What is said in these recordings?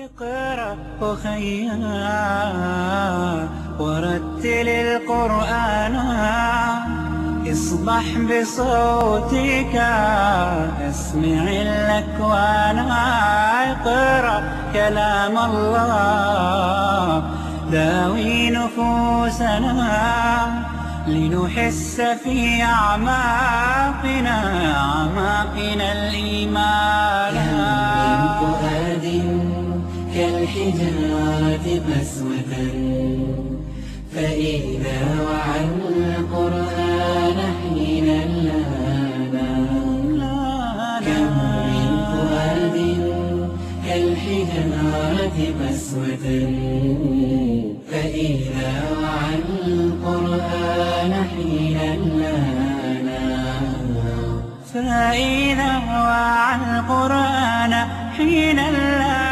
اقرأ أخيا ورتل القرآن اصبح بصوتك اسمع الأكوان اقرأ كلام الله داوي نفوسنا لنحس في أعماقنا الإيمان من فؤاد كالحجارة قسوة فإذا وعى القرآن حين لانا كم من فؤاد كالحجارة قسوة فإذا وعى القرآن حين لانا فإذا وعى القرآن حين لانا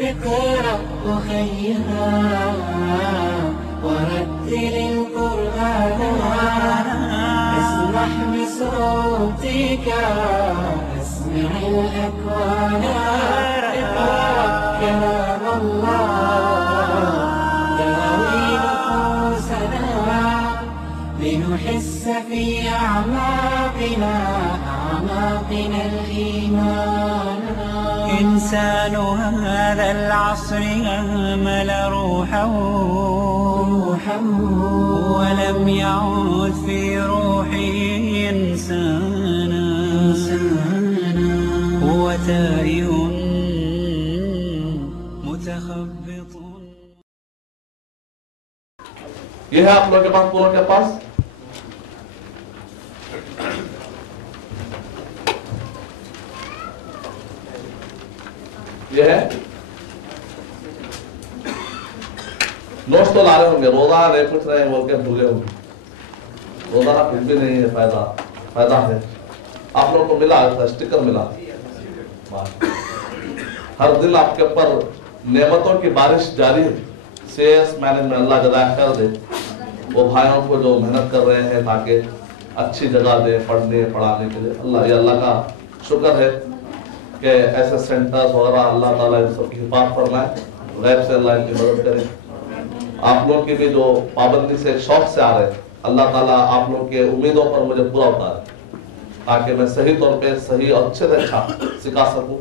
اقرأ أخيا ورتل القرآن اسمح بصوتك اسمع الأكوان اقرأ كلام الله داوي نفوسنا لنحس في أعماقنا الإيمان إنسان هذا العصر أهمل روحه ولم يعد في روحه إنسانا هو تائه متخبط. یہ ہے آپ لوگوں کے پاس پوروں کے پاس یہ ہے نوٹس تو لا رہے ہوں گے روزہ نہیں پوچھ رہے ہیں بول کے بھولے ہوں گے روزہ پھر بھی نہیں ہے فائدہ ہے آپ لوگوں کو ملا اسٹیکر ملا ہر دن آپ کے اوپر نعمتوں کی بارش جاری ہے سیلس مینجمنٹ اللہ جزائے خیر دے وہ بھائیوں کو جو محنت کر رہے ہیں تاکہ اچھی جگہ دے پڑھنے پڑھانے کے لیے اللہ کا شکر ہے کہ ایسے سینٹرز وغیرہ اللہ تعالیٰ ان سب کی حفاظت فرمائے غیب سے اللہ ان کی مدد کرے آپ لوگ کی بھی جو پابندی سے شوق سے آ رہے اللہ تعالیٰ آپ لوگ کے امیدوں پر مجھے پورا اتارے تاکہ میں صحیح طور پہ صحیح اور اچھے سے اچھا سکھا سکوں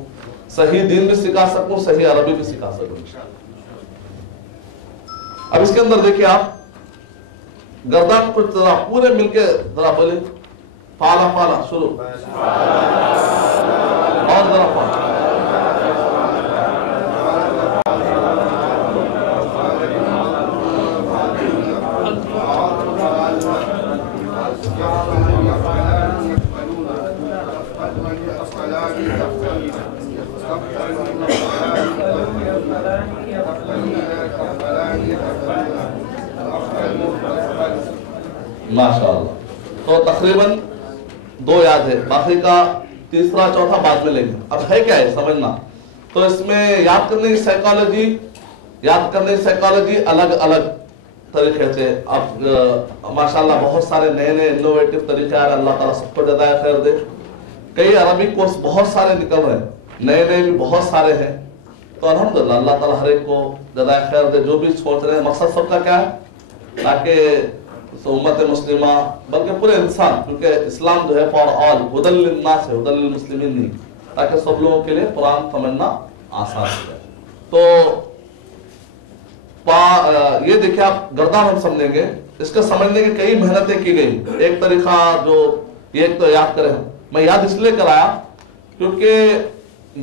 صحیح دین بھی سکھا سکوں صحیح عربی بھی سکھا سکوں اب اس کے اندر دیکھیں آپ گردان کچھ ذرا پورے مل کے ذرا بولے فالا شروع اور ذرا فالا ماشاءاللہ تو تقریباً 2 یاد ہے باقی کا تیسرا چوتھا بعد میں لیں گے اب ہے کیا ہے سمجھنا تو اس میں یاد کرنے کی سائیکالوجی الگ الگ طریقے سے اب ماشاءاللہ بہت سارے نئے انوویٹو طریقے آ رہے اللہ تعالیٰ سب کو جزائے خیر دے کئی عربی کورس بہت سارے نکل رہے ہیں نئے بھی بہت سارے ہیں تو الحمدللہ اللہ تعالیٰ ہر ایک کو جزائے خیر دے جو بھی سوچ رہے ہیں مقصد سب کا کیا ہے تاکہ امت مسلمہ بلکہ پورے انسان کیونکہ اسلام جو ہے فار آل ہدی للناس ہے ہدی للمسلمین نہیں تاکہ سب لوگوں کے لیے قرآن سمجھنا آسان ہو جائے تو یہ دیکھیں آپ گردان ہم سمجھیں گے اس کے سمجھنے کی کئی محنتیں کی گئی ایک طریقہ جو ایک تو یاد کریں میں یاد اس لیے کرایا کیونکہ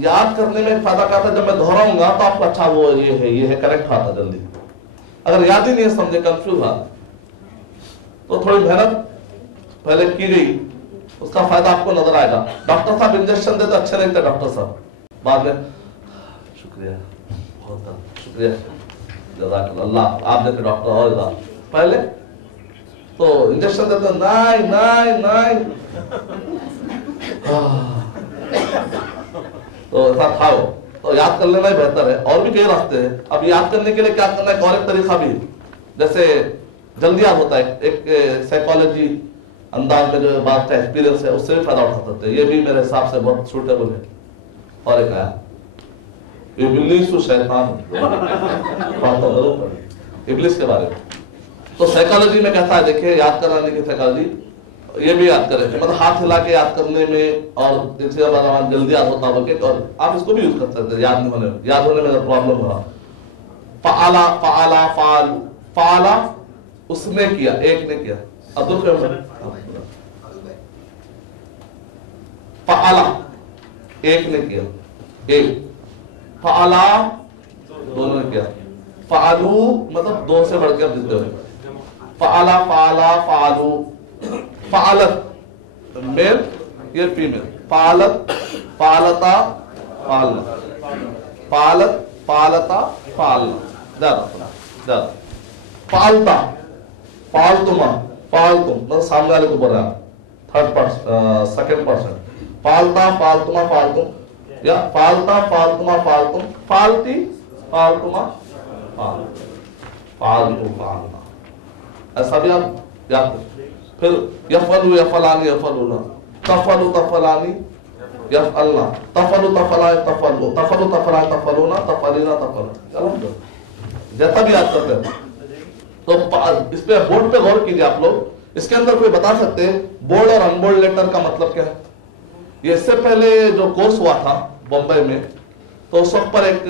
یاد کرنے میں فائدہ کیا تھا جب میں دہراؤں گا تو آپ کو اچھا وہ یہ ہے کریکٹ آتا جلدی اگر یاد ہی نہیں ہے سمجھے کنفیوز آتا تو تھوڑی محنت پہلے کی گئی اس کا فائدہ آپ کو نظر آئے گا ڈاکٹر صاحب انجیکشن دیتے اچھے نہیں تھے ڈاکٹر صاحب بعد میں شکریہ بہت شکریہ جزاک اللہ آپ دیتے ڈاکٹر اور پہلے تو انجیکشن دیتے نہیں تو ایسا کھاؤ تو یاد کر لینا ہی بہتر ہے اور بھی کئی راستے ہیں اب یاد کرنے کے لیے کیا کرنا ہے اور ایک طریقہ بھی جیسے جلدی یاد ہوتا ہے ایک سائیکالوجی انداز میں جو بات کا ایکسپیرینس ہے اس سے بھی فائدہ اٹھا سکتے ہیں یہ بھی میرے حساب سے بہت سوٹیبل ہے اور ایک آیا ابلیس و شیطان ابلیس کے بارے میں. تو سائیکالوجی میں کہتا ہے دیکھیں یاد کرانے کی سائیکالوجی یہ بھی یاد کریں مطلب ہاتھ ہلا کے یاد کرنے میں اور جلدی یاد ہوتا ہو اور آپ اس کو بھی یوز کر سکتے ہیں یاد ہونے میں پرابلم ہو رہا. فعلا فعلا فعل فعلا اس نے کیا ایک نے کیا فعلا ایک نے کیا ایک فعلا دونوں نے کیا فعلو مطلب دو سے بڑھ کے اب دیتے ہوئے فعلا فعلا فعلو فعلت میل یہ فیمیل فعلت فعلتا فعلنا فعلت فعلتا فعلنا زیادہ فعلتا فعلتما فعلتم مطلب سامنے والے کو بول رہا تھرڈ پرسن سیکنڈ پرسن فعلتا فعلتما فعلتم یا فعلتا فعلتما فعلتم فعلتی فعلتما فعلتو فعلنا ایسا بھی آپ یاد کریں. پھر یفعلو یفعلانی یفعلونا تفعلو تفعلانی یفعلنا تفعلو تفعلانی تفعلو تفعلو تفعلانی تفعلونا تفعلینا تفعلنا جیسا بھی یاد کرتے ہیں. تو اس پہ بورڈ پہ غور کیجئے آپ لوگ. اس کے اندر کوئی بتا سکتے ہیں بورڈ اور ان بورڈ لیٹر کا مطلب کیا ہے؟ یہ اس سے پہلے جو کورس ہوا تھا بمبئی میں تو اس وقت پر ایک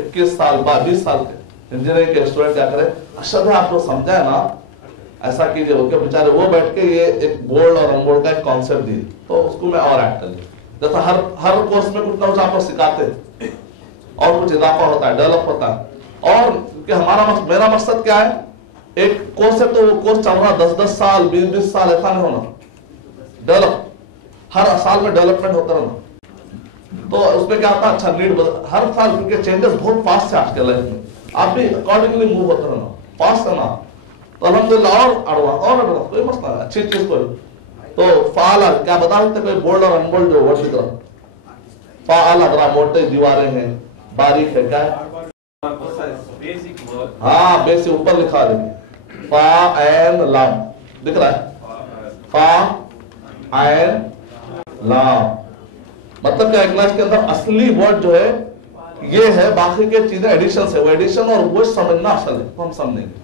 21 سال 20 سال کے انجینئرنگ کے اسٹوڈنٹ کیا کرے اشد ہے آپ لوگ سمجھا ہے نا ایسا کیجئے وہ کہ بیچارے وہ بیٹھ کے یہ ایک بورڈ اور ان بورڈ کا ایک کانسیپٹ دی تو اس کو میں اور ایڈ کر لیا. جیسا ہر کورس میں کچھ نہ کچھ آپ کو سکھاتے اور کچھ اضافہ ہوتا ہے ڈیولپ ہوتا ہے. اور کہ میرا مقصد کیا ہے ایک کورس ہے تو وہ کورس چل رہا 10 سال 20 سال ایسا نہیں ہونا ڈیولپ ہر سال میں ڈیولپمنٹ ہوتا رہنا. تو اس میں کیا آتا ہے اچھا نیڈ ہر سال کیونکہ چینجز بہت فاسٹ ہے آج کے لائف میں آپ بھی اکارڈنگلی موو ہوتا رہنا فاسٹ رہنا. تو الحمدللہ اور کوئی مسئلہ ہے اچھی چیز کوئی. تو فعال کیا بتا سکتے کوئی بولڈ اور ان بولڈ جو ورڈ کی طرح فعال ذرا موٹے دیواریں ہیں باریک ہے کیا ہے ہاں بیسک اوپر لکھا دیکھیں فا عین لام دکھ رہا ہے فا عین لام مطلب کیا انگلش کے اندر اصلی ورڈ جو ہے یہ ہے باقی کے چیزیں ایڈیشن سے وہ ایڈیشن اور وہ سمجھنا اصل ہے ہم سمجھیں گے.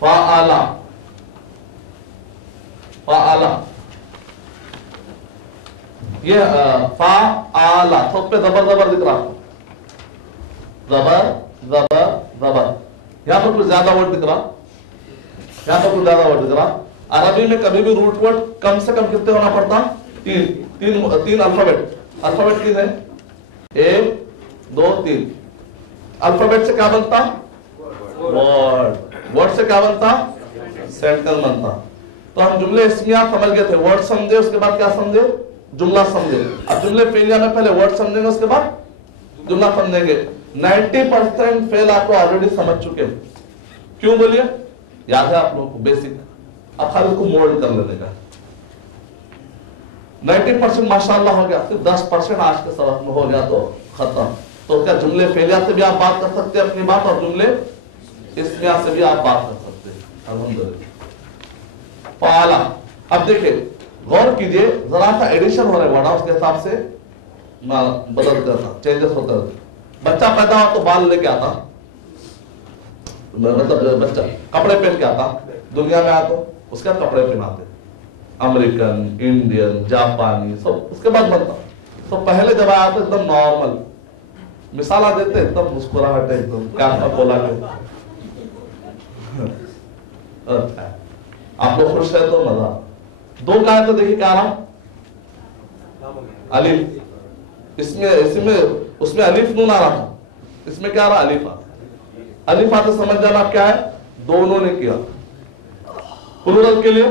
فعلا فعلا یہ فعلا تھوک پہ زبر زبر دکھ رہا زبر زبر زبر یہاں پر کچھ زیادہ ورڈ دکھ رہا یہاں پر کچھ زیادہ ورڈ دکھ رہا. عربی میں کبھی بھی روٹ ورڈ کم سے کم کتنے ہونا پڑتا تین الفابیٹ کس ہے 1 2 3 الفابیٹ سے کیا بنتا ورڈ سے کیا بنتا سینٹنس بنتا. تو ہم جملے اسمیات سمجھ گئے تھے ورڈ سمجھے اس کے بعد کیا سمجھے جملہ سمجھے. اب جملے فعلیہ میں پہلے ورڈ سمجھیں گے اس کے بعد جملہ سمجھیں گے. 90% فعل آپ کو آلریڈی سمجھ چکے ہیں. کیوں بولیے یاد ہے آپ لوگوں کو بیسک اب خالی اس کو مولڈ کر لینے کا 90% ماشاءاللہ ہو گیا صرف 10% آج کے سبق میں ہو گیا تو ختم. تو کیا جملے فعلیہ سے بھی آپ بات کر سکتے ہیں اپنی بات اور جملے اسمیہ سے بھی آپ بات کر سکتے ہیں الحمدللہ. فعلا اب دیکھیں غور کیجئے ذرا سا ایڈیشن ہو رہے ورڈ اس کے حساب سے بدلتا تھا چینجز ہوتا تھا. بچہ پیدا ہوا تو بال لے کے آتا مطلب بچہ کپڑے پہن کے آتا دنیا میں آیا تو اس کے کپڑے پہناتے امریکن انڈین جاپانی سب اس کے بعد بنتا. تو پہلے جب آیا تو ایک دم نارمل مثالہ دیتے ایک دم مسکراہٹ ایک دم کیا بولا کہ آپ لوگ خوش ہے تو مزہ. 2 کا ہے تو دیکھیے کیا رہا الف اس میں الف نون آ رہا تھا اس میں کیا آ رہا الف آتے سمجھ جانا کیا ہے دونوں نے کیا. پلورل کے لیے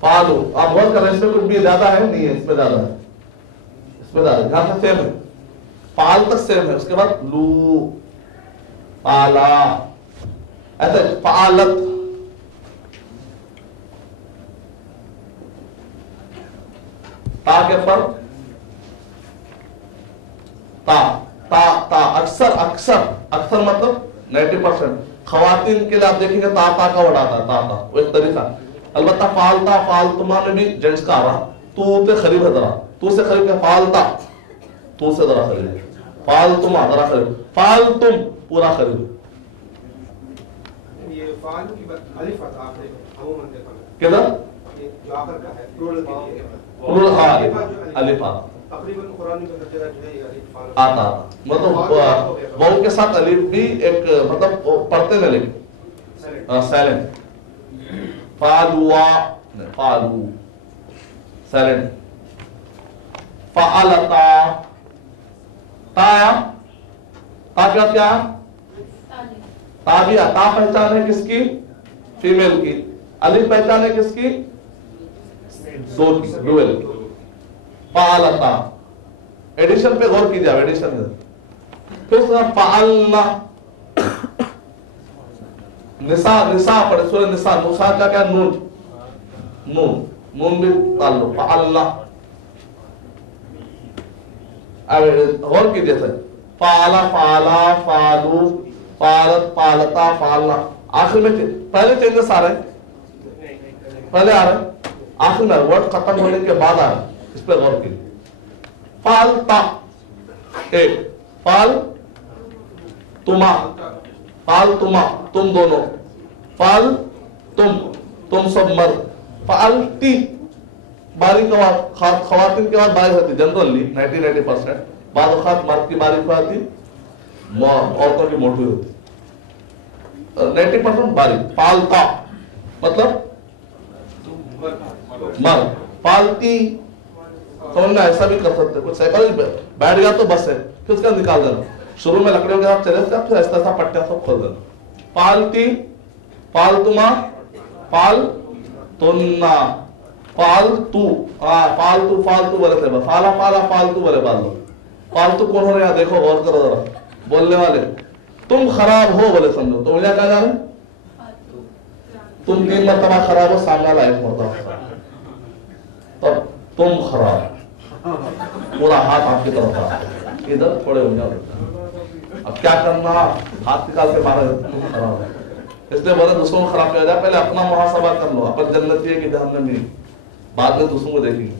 فعلو آپ غور کر رہے ہیں اس میں کچھ بھی زیادہ ہے نہیں ہے اس میں زیادہ ہے اس میں زیادہ یہاں سے سیم ہے فعل تک سیم ہے اس کے بعد لو فعلا ایسے فعالت تا کے پر تا تا تا اکثر اکثر اکثر مطلب 90%. خواتین کے لیے آپ دیکھیں گے تا تا کا ورڈ آتا ہے, تا تا, وہ ایک طریقہ. البتہ فالتا فالتما میں بھی جینٹس کا آ رہا, تو تے قریب ہے ذرا, تو سے قریب ہے فالتا, تو سے ذرا قریب ہے, فالتما ذرا قریب, فالتم پورا قریب. یہ فعال کی الف ہے آخر میں عموماً دیکھا میں کدھر جو آخر کا ہے پلورل کے لیے پلورل ہاں الف آتا تقریباً قرآن کا درجہ جو ہے یہ الف فعال آتا مطلب واو کے ساتھ الف بھی ایک مطلب پڑھتے میں لیکن سائلنٹ. فالوا فالو سائلنٹ. فعلتا تا تا کیا تا بھی تا پہچان ہے کس کی؟ فیمیل کی. الف پہچان ہے کس کی؟ دو کی, ڈویل کی. فعلتا ایڈیشن پہ غور کیجئے, ایڈیشن میں پھر اس کا فعلنا نساء نساء پڑھے سورہ نساء. نساء کا کیا نون, نون نون بھی تعلق فعلنا. غور کیجئے سر فعلا فعلا فعلو فعلت فعلتا فعلنا. آخر میں پہلے چینجز آ رہے ہیں, پہلے آ رہے ہیں, آخر میں ورڈ ختم ہونے کے بعد آ رہے ہیں. اس پہ غور کیجئے. فالتا ایک, فال تما, فال تما تم دونوں, فال تم سب مرد. فالتی باریک خواتین کے بعد باریک ہوتی جنرلی 90% بعض اوقات مرد کی باریک آتی, عورتوں کی موٹی ہوتی. 90% باریک. فالتا مطلب مرد. فالتی سمجھنا ایسا بھی کر سکتے, کچھ سائیکالوجی بیٹھ گیا تو بس ہے, پھر اس کا نکال دینا. شروع میں لکڑیوں کے ساتھ چلے اس کا, پھر ایسا ایسا پٹیاں سب کھول دینا. فالتی فالتما فالتنا فالتو فالتو فالتو بولے تھے, فالا فالا فالتو بولے بعد لوگ. فالتو کون ہو رہے ہیں دیکھو غور کرو ذرا, بولنے والے. تم خراب ہو بولے سمجھو, تو مجھے کہا جا رہے تم 3 مرتبہ خراب ہو, سامنے والا 1 مرتبہ, تب تم خراب, پورا ہاتھ آپ کی طرف آ ادھر تھوڑے ہو جاؤ. اب کیا کرنا, ہاتھ نکال کے مارا تم خراب ہے. اس لیے بولے دوسروں کو خراب کیا جائے, پہلے اپنا محاسبہ کر لو. اپن جنتی ہے کہ جہنم نہیں, بعد میں دوسروں کو دیکھیں گے.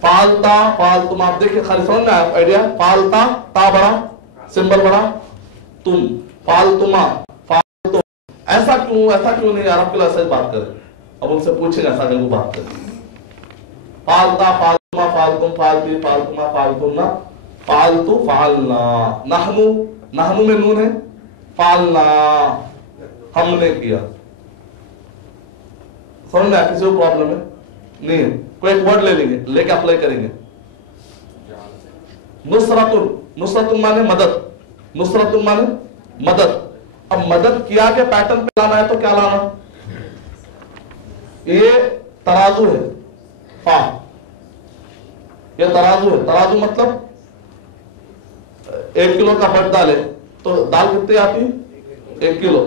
فالتا فالتم, آپ دیکھیں خالی سمجھ میں آیا آئیڈیا. فالتا تا بڑا, سمبل بڑا, تم فالتما فالتم. ایسا کیوں نہیں یار, آپ کے لیے ایسا ہی بات کریں. اب ان سے پوچھیں گے ایسا کہ بات کریں. فالتا فالتما فالتم فالتی فالتما فالتمنا فالتو فعلنا. نحنو نحنو میں نون ہے, فعلنا ہم نے کیا. سمجھ میں کسی کو پرابلم ہے نہیں ہے. کوئی ایک ورڈ لے لیں گے, لے کے اپلائی کریں گے. نصرتن, نصرتن مانے مدد, نصرتن مانے مدد. اب مدد کیا کے پیٹرن پہ لانا ہے تو کیا لانا؟ یہ ترازو ہے, فا یہ ترازو ہے. ترازو مطلب 1 کلو کا بٹ ڈالے تو دال کتنی آتی؟ 1 کلو.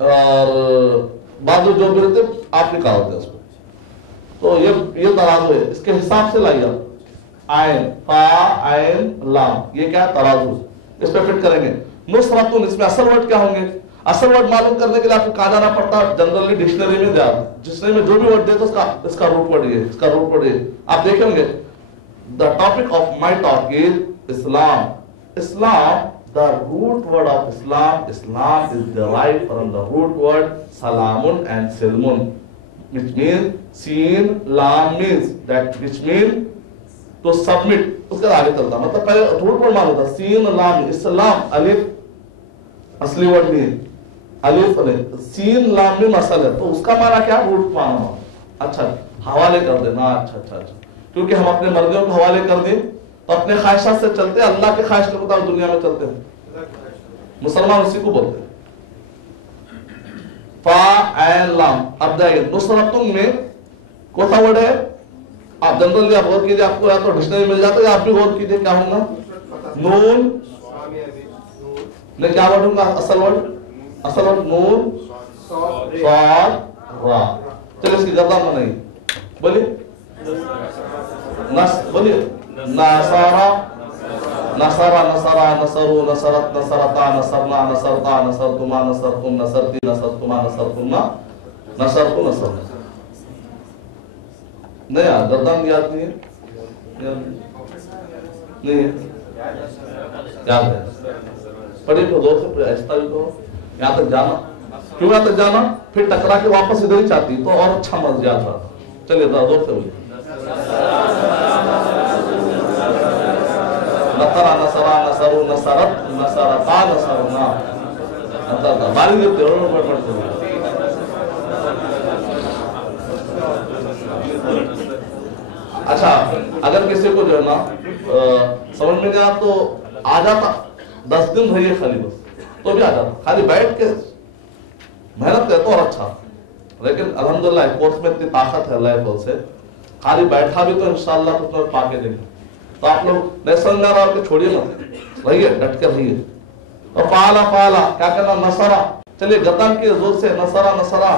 اور بازو جو بھی رہتے آپ نکالتے اس کو. تو یہ ترازو ہے, اس کے حساب سے لائیے آپ. عین فا عین لام, یہ کیا ہے؟ ترازو. اس پہ فٹ کریں گے. نصرتن, اس میں اصل ورڈ کیا ہوں گے؟ اصل ورڈ معلوم کرنے کے لیے آپ کو کہاں جانا پڑتا ہے؟ جنرلی ڈکشنری میں دیا, ڈکشنری میں جو بھی ورڈ دے تو اس کا روٹ ورڈ یہ, اس کا روٹ ورڈ یہ. آپ دیکھیں گے the topic of my talk is Islam. Islam, the root word of Islam, Islam is derived from the root word salamun and silmun, which means sin, lam means that, which means to submit. اس کے آگے چلتا مطلب پہلے root word معلوم تھا سین لام. اسلام الف اصلی ورڈ نہیں ہے, الف سین لام میں مسل ہے, تو اس کا معنی کیا؟ روٹ معنی. اچھا حوالے کر دینا. اچھا اچھا اچھا, کیونکہ ہم اپنے مرضیوں کو حوالے کر دیں تو اپنے خواہشات سے چلتے ہیں, اللہ کے خواہش کے مطابق دنیا میں چلتے ہیں. مسلمان اسی کو بولتے ہیں. فا عین لام. اب دیکھیں نصرتن میں کون سا ورڈ ہے؟ آپ جنرلی آپ غور کیجئے, آپ کو یا تو ڈکشنری مل جاتا ہے یا آپ بھی غور کیجئے کیا ہوگا. نون نے کیا ورڈ ہوگا اصل ورڈ؟ اصل ورڈ نون صاد را. چلو اس کی گردان بنائیے, بولیے. نس بولیے. نصارا نصرا نصرا نصرو نصرت نصرتا نصرنا نصرتا نصرتما نصرتم نصرتی نصرتما نصرتما نصرتو نصرنا. نہیں یار گردان یاد نہیں ہے؟ نہیں ہے؟ یاد ہے؟ پڑھی تو دو سے ایسا بھی تو یہاں تک جانا. کیوں یہاں تک جانا؟ پھر ٹکرا کے واپس ادھر ہی چاہتی تو اور اچھا مزہ آتا. چلیے دور سے ہوئی. نصرا نصرا نصرو نصرت نصرتا نصرنا. باری دیتے ہو پڑھتے ہوئے. اچھا اگر کسی کو جو ہے نا سمجھ میں نہیں آیا تو آ جاتا 10 دن رہیے خالی بس تو بھی آ جاتا. خالی بیٹھ کے محنت کرے تو اور اچھا. لیکن الحمدللہ کورس میں اتنی طاقت ہے اللہ کے سے خالی بیٹھا بھی تو انشاءاللہ کچھ نہ پا کے دیں گے. تو آپ لوگ نہیں سمجھ رہا ہو کہ چھوڑیے مت رہیے ڈٹ کے رہیے. اور فعلا فعلا کیا کرنا نصرا. چلیے گردن کے زور سے نصرا نصرا.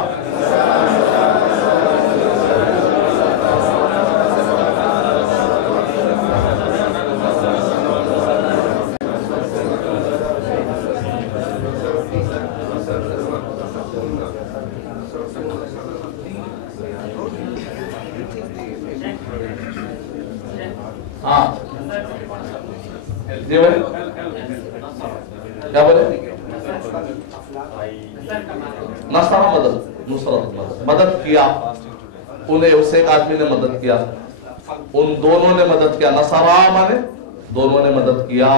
ہاں جی بھائی کیا بولے نصرہ مدد نصرت مدد کیا انہیں اسے ایک آدمی نے مدد کیا ان دونوں نے مدد کیا. نصرہ مانے دونوں نے مدد کیا.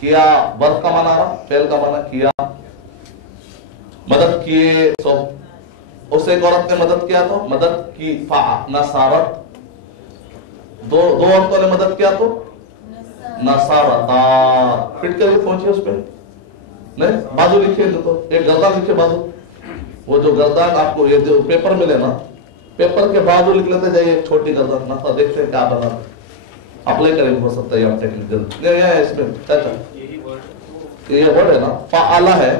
کیا برف کا مانا رہا فعل کا مانا کیا مدد کیے. سو اسے ایک عورت نے مدد کیا تو مدد کی نصارت. دو عورتوں نے مدد کیا تو نصارتا. پھٹ کر پہنچے اس پہ نہیں بازو لکھے تو ایک گردان لکھے بازو. وہ جو گردان آپ کو یہ جو پیپر ملے نا پیپر کے بازو لکھ لیتے جائیے ایک چھوٹی گردان نہ دیکھتے ہیں کیا بنا. اپلائی کریں ہو سکتا ہے آپ ٹیکنیکل نہیں ہے اس میں چاچا یہ ورڈ ہے نا فعلا ہے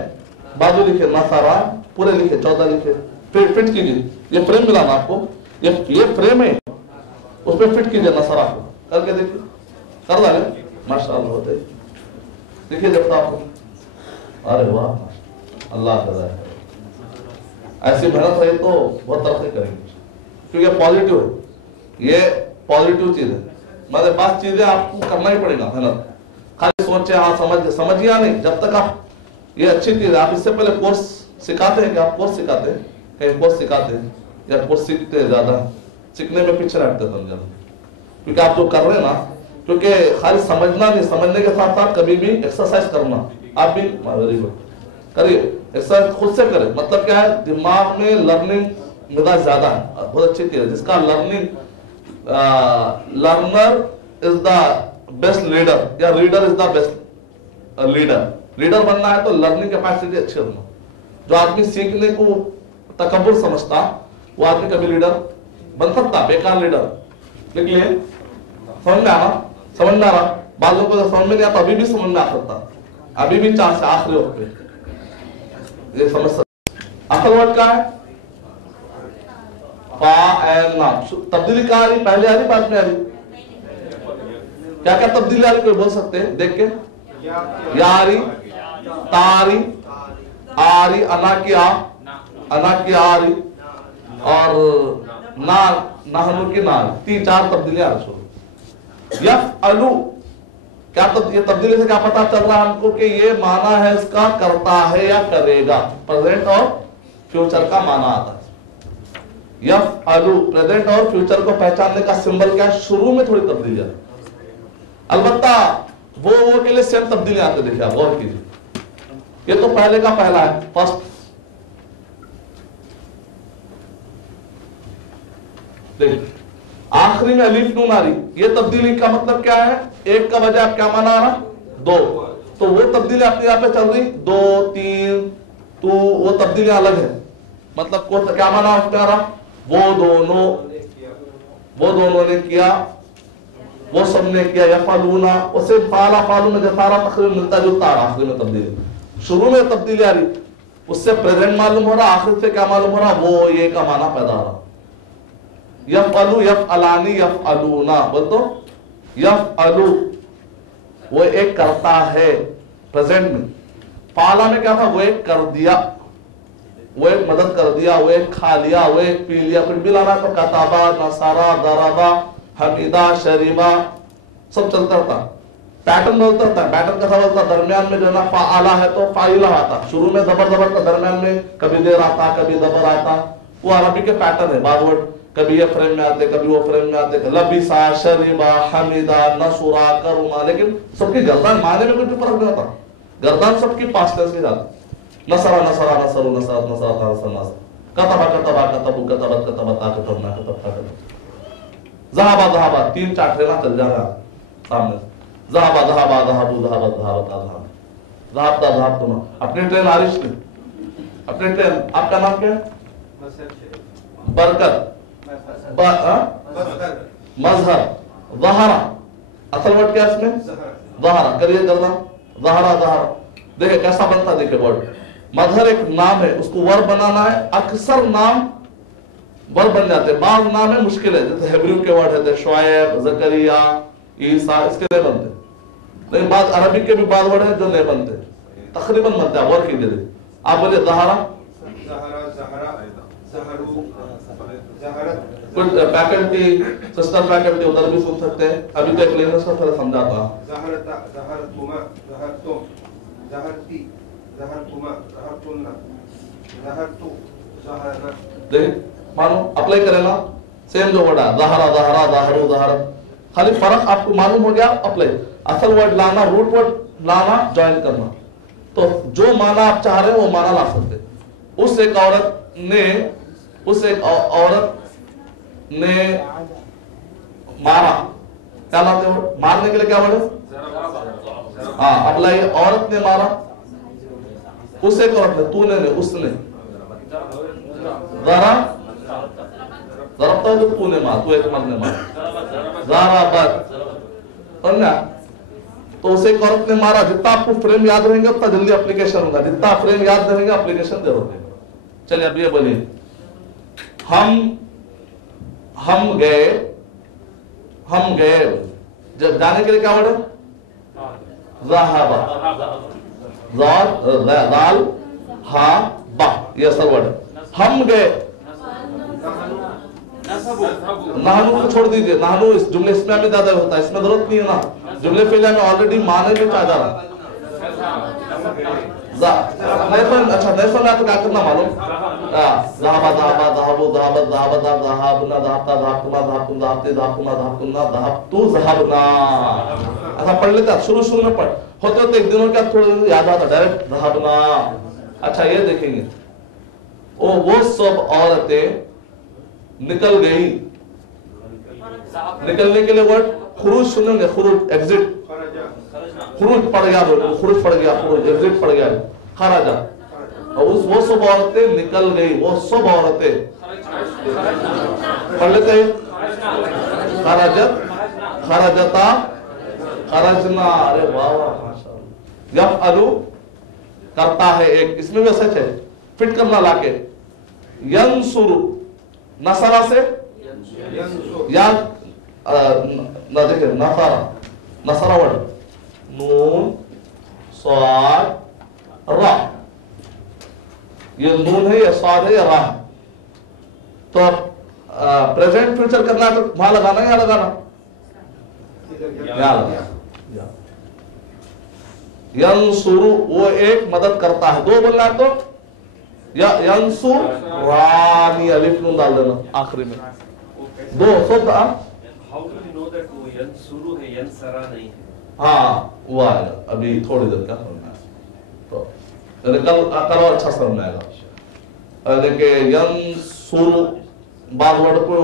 بازو لکھے نصارا پورے لکھے 14 لکھے. فٹ کیجیے یہ فریم ملا نا آپ کو یہ فریم ہے اس پہ فٹ کیجیے نصرا کو کر کے دیکھیے کر ڈالے ماشاءاللہ ہوتے دیکھیے جب آپ کو. ارے واہ اللہ تعالیٰ ایسی محنت رہی تو بہت ترقی کریں گے کیونکہ پازیٹیو ہے. یہ پازیٹیو چیز ہے. مگر بعض چیزیں آپ کو کرنا ہی پڑے گا محنت. خالی سوچے ہاں سمجھیے نہیں جب تک آپ یہ اچھی چیز ہے. آپ اس سے پہلے کورس سکھاتے ہیں کہ آپ کورس سکھاتے ہیں کہیں کورس سکھاتے ہیں یا کورس سیکھتے ہیں زیادہ سیکھنے میں پیچھے رہتے سمجھا کیونکہ آپ جو کر رہے ہیں نا کیونکہ خالی سمجھنا نہیں سمجھنے کے ساتھ ساتھ کبھی بھی ایکسرسائز کرنا. آپ بھی ویری گڈ کریے ایکسرسائز خود سے کریں. مطلب کیا ہے دماغ میں لرننگ مزاج زیادہ ہے بہت اچھی چیز ہے جس کا learner is the best leader یا reader is the best leader. Leader بننا ہے تو لرننگ کیپیسٹی اچھی ہونا. جو آدمی سیکھنے کو تکبر سمجھتا وہ آدمی کبھی لیڈر بن سکتا بیکار لیڈر. لکھ لیے سمجھ میں آنا سمجھ میں آ رہا. بعضوں کو سمجھ میں نہیں آتا ابھی بھی سمجھ میں آ سکتا ابھی بھی چانس ہے آخری وقت پہ یہ سمجھ سکتا. اصل ورڈ کیا ہے فاعلنا. تبدیلی کہاں آ رہی پہلے آ رہی بعد میں آ رہی کیا کیا تبدیلی آ رہی کوئی بول سکتے ہیں دیکھ کے یاری تاری آری انا کی آ رہی اور نحنو کی نار 3-4 تبدیلیاں آ رہی. یفعلو کیا یہ تبدیلی سے کیا پتا چل رہا ہے ہم کو کہ یہ معنی ہے اس کا کرتا ہے یا کرے گا. پریزنٹ اور فیوچر کا معنی آتا ہے. یفعلو پریزنٹ اور فیوچر کو پہچاننے کا سمبل کیا ہے شروع میں تھوڑی تبدیلی ہے البتہ وہ کے لیے سیم تبدیلی آتے دیکھیں آپ غور کیجیے. یہ تو پہلے کا پہلا ہے فرسٹ. دیکھ آخری میں الف نون آ رہی یہ تبدیلی کا مطلب کیا ہے ایک کا بجائے کیا مانا آ رہا 2 تو وہ تبدیلی اپنے یہاں پہ چل رہی 2 3 تو وہ تبدیلی الگ ہے. مطلب کیا مانا اس پہ آ رہا وہ دونوں نے کیا وہ سب نے کیا یفعلون اسے فعلا فعلو میں جو سارا تقریبا ملتا جلتا آ رہا. آخری میں تبدیلی شروع میں تبدیلی آ رہی اس سے پریزنٹ معلوم ہو رہا آخر سے کیا معلوم ہو رہا وہ یہ کا معنی پیدا ہو رہا. یفعلو یفعلانی یفعلونا بول تو यफ़अलु वो एक करता है प्रेजेंट में, फाला में क्या था, वो एक कर दिया, वो एक मदद कर दिया, वो एक खा लिया, वो एक पी लिया, कुछ भी लाना तो कताबा, नसारा, दराबा, हमीदा, शरीबा सब चलता था। पैटर्न बोलता था, पैटर्न कैसा बोलता, दरमियान में जो ना फाला है तो फाइला आता, शुरू में जबर जबर था, दरमियान में कभी देर आता, कभी जबर आता, वो अरबी के पैटर्न है। बाद वर्ड कभी ये फ्रेम में आते, कभी वो फ्रेम में आते, लबीसा, शरीबा, हमीदा, नसुरा, करुमा, लेकिन सबकी गर्दान माने में कुछ भी फर्क नहीं होता, गर्दान सबकी पास टेंस के जाती, नसरा नसरा नसरु नसरा नसरा नसर नसर, कतबा कतबा कतबु कतबत कतबता कतबना कतबता ज़हाबा ज़हाबा, तीन चार ट्रेना चल जाएगा सामने, ज़हाबा ज़हाबा ज़हाबु ज़हाबत ज़हाबता ज़हाब, ज़हाबता ज़हाब तुम अपनी ट्रेन आरिश में, अपनी ट्रेन, आपका नाम क्या है? बरकत, मजहर, ज़हरा, असल वर्ड क्या है इसमें? ज़हरा, करिए करना, ज़हरा ज़हरा, देखिए कैसा बनता है, देखिए वर्ड, मजहर एक नाम है, उसको वर्ब बनाना है, अक्सर नाम वर्ब बन जाते हैं, बाद नाम है मुश्किल है, जैसे हिब्रू के वर्ड है शुआयब, ज़करिया, ईसा, इसके नहीं बनते, लेकिन बाद अरबी के भी बाद वर्ड है जो नहीं बनते, तकरीबन बनते हैं, वर्क कीजिए। आप बोलिए ज़हरा, कुछ फैकल्टी, सिस्टर फैकल्टी उधर भी सुन सकते हैं, अभी तो एक लेने से थोड़ा समझाता हूँ। देखिए मानो अप्लाई करेगा, सेम जो वर्ड है, ज़हरा ज़हरा ज़हरु ज़हरा, खाली फर्क आपको मालूम हो गया, अप्लाई, असल वर्ड लाना, रूट वर्ड लाना, ज्वाइन करना, तो जो माना आप चाह रहे हैं वो माना ला सकते। उस एक औरत ने मारा, क्या लाते हो, मारने के लिए क्या वर्ड है? हाँ, अब लाइए, औरत ने मारा, उस एक औरत ने, तूने ने, उसने, ज़रा ज़रबता है तो तूने मारा, तू एक मर्द ने मारा, ज़रा बर, और ना तो उसे एक औरत ने मारा। जितना आपको फ्रेम याद रहेंगे उतना जल्दी एप्लीकेशन होगा, जितना फ्रेम याद रहेंगे एप्लीकेशन दे होंगे। चलिए अब ये बोलिए, हम गए, जब जाने के लिए क्या वर्ड है? ज़हाबा, दाल हा बा, ये असल वर्ड है। हम गए, नहनु को छोड़ दीजिए, नहनु इस जुमले इसमें में ज्यादा होता है, इसमें जरूरत नहीं है ना, जुमले फिल में ऑलरेडी माने में चाह जा रहा। अच्छा नहीं सुना तो क्या करना मालूम, ज़हाबा ज़हाबा ज़हाबु ज़हाबत ज़हाबता ज़हाबना ज़हाबता ज़हाबतुमा ज़हाबतुम ज़हाबते ज़हाबतुमा ज़हाबतुन्ना ज़हाबतु ज़हाबना, ऐसा पढ़ लेते, शुरू में पढ़ होते होते एक दिनों क्या थोड़ा याद आता, डायरेक्ट ज़हाबना। अच्छा ये देखेंगे, वो सब औरतें निकल गई, निकलने के लिए वर्ड खुरूज सुनेंगे, खुरूज एग्जिट, खुरूज पड़ गया, खुरूज पड़ गया, खुरूज एग्जिट पड़ गया, खराजा, और वो सब औरतें निकल गई, वो सब औरतें पढ़ लेते हैं, खराजत, खराजता, खरजना, अरे वाह वाह माशाअल्लाह। यफ़अलु करता है एक, इसमें भी सच है, फिट करना लाके, यंसुरु, नसरा से या ना देखिए, नसरा वर्ड, नून स्वाद रा, ये नून है, ये स्वाद है, या रा, तो प्रेजेंट फ्यूचर करना है तो वहां लगाना है या लगाना, यहाँ लगाना। यंसुरु वो एक मदद करता है, दो बोलना है तो यंसुरानी, अलिफ नून डाल देना आखिरी में, दो शब्द। How do you know that वो यंसुरु है, यंसरा नहीं है? हाँ वो आएगा अभी थोड़ी देर का समझना है, तो कल अच्छा समझ आएगा। देखिए यंसुरु बाद वर्ड को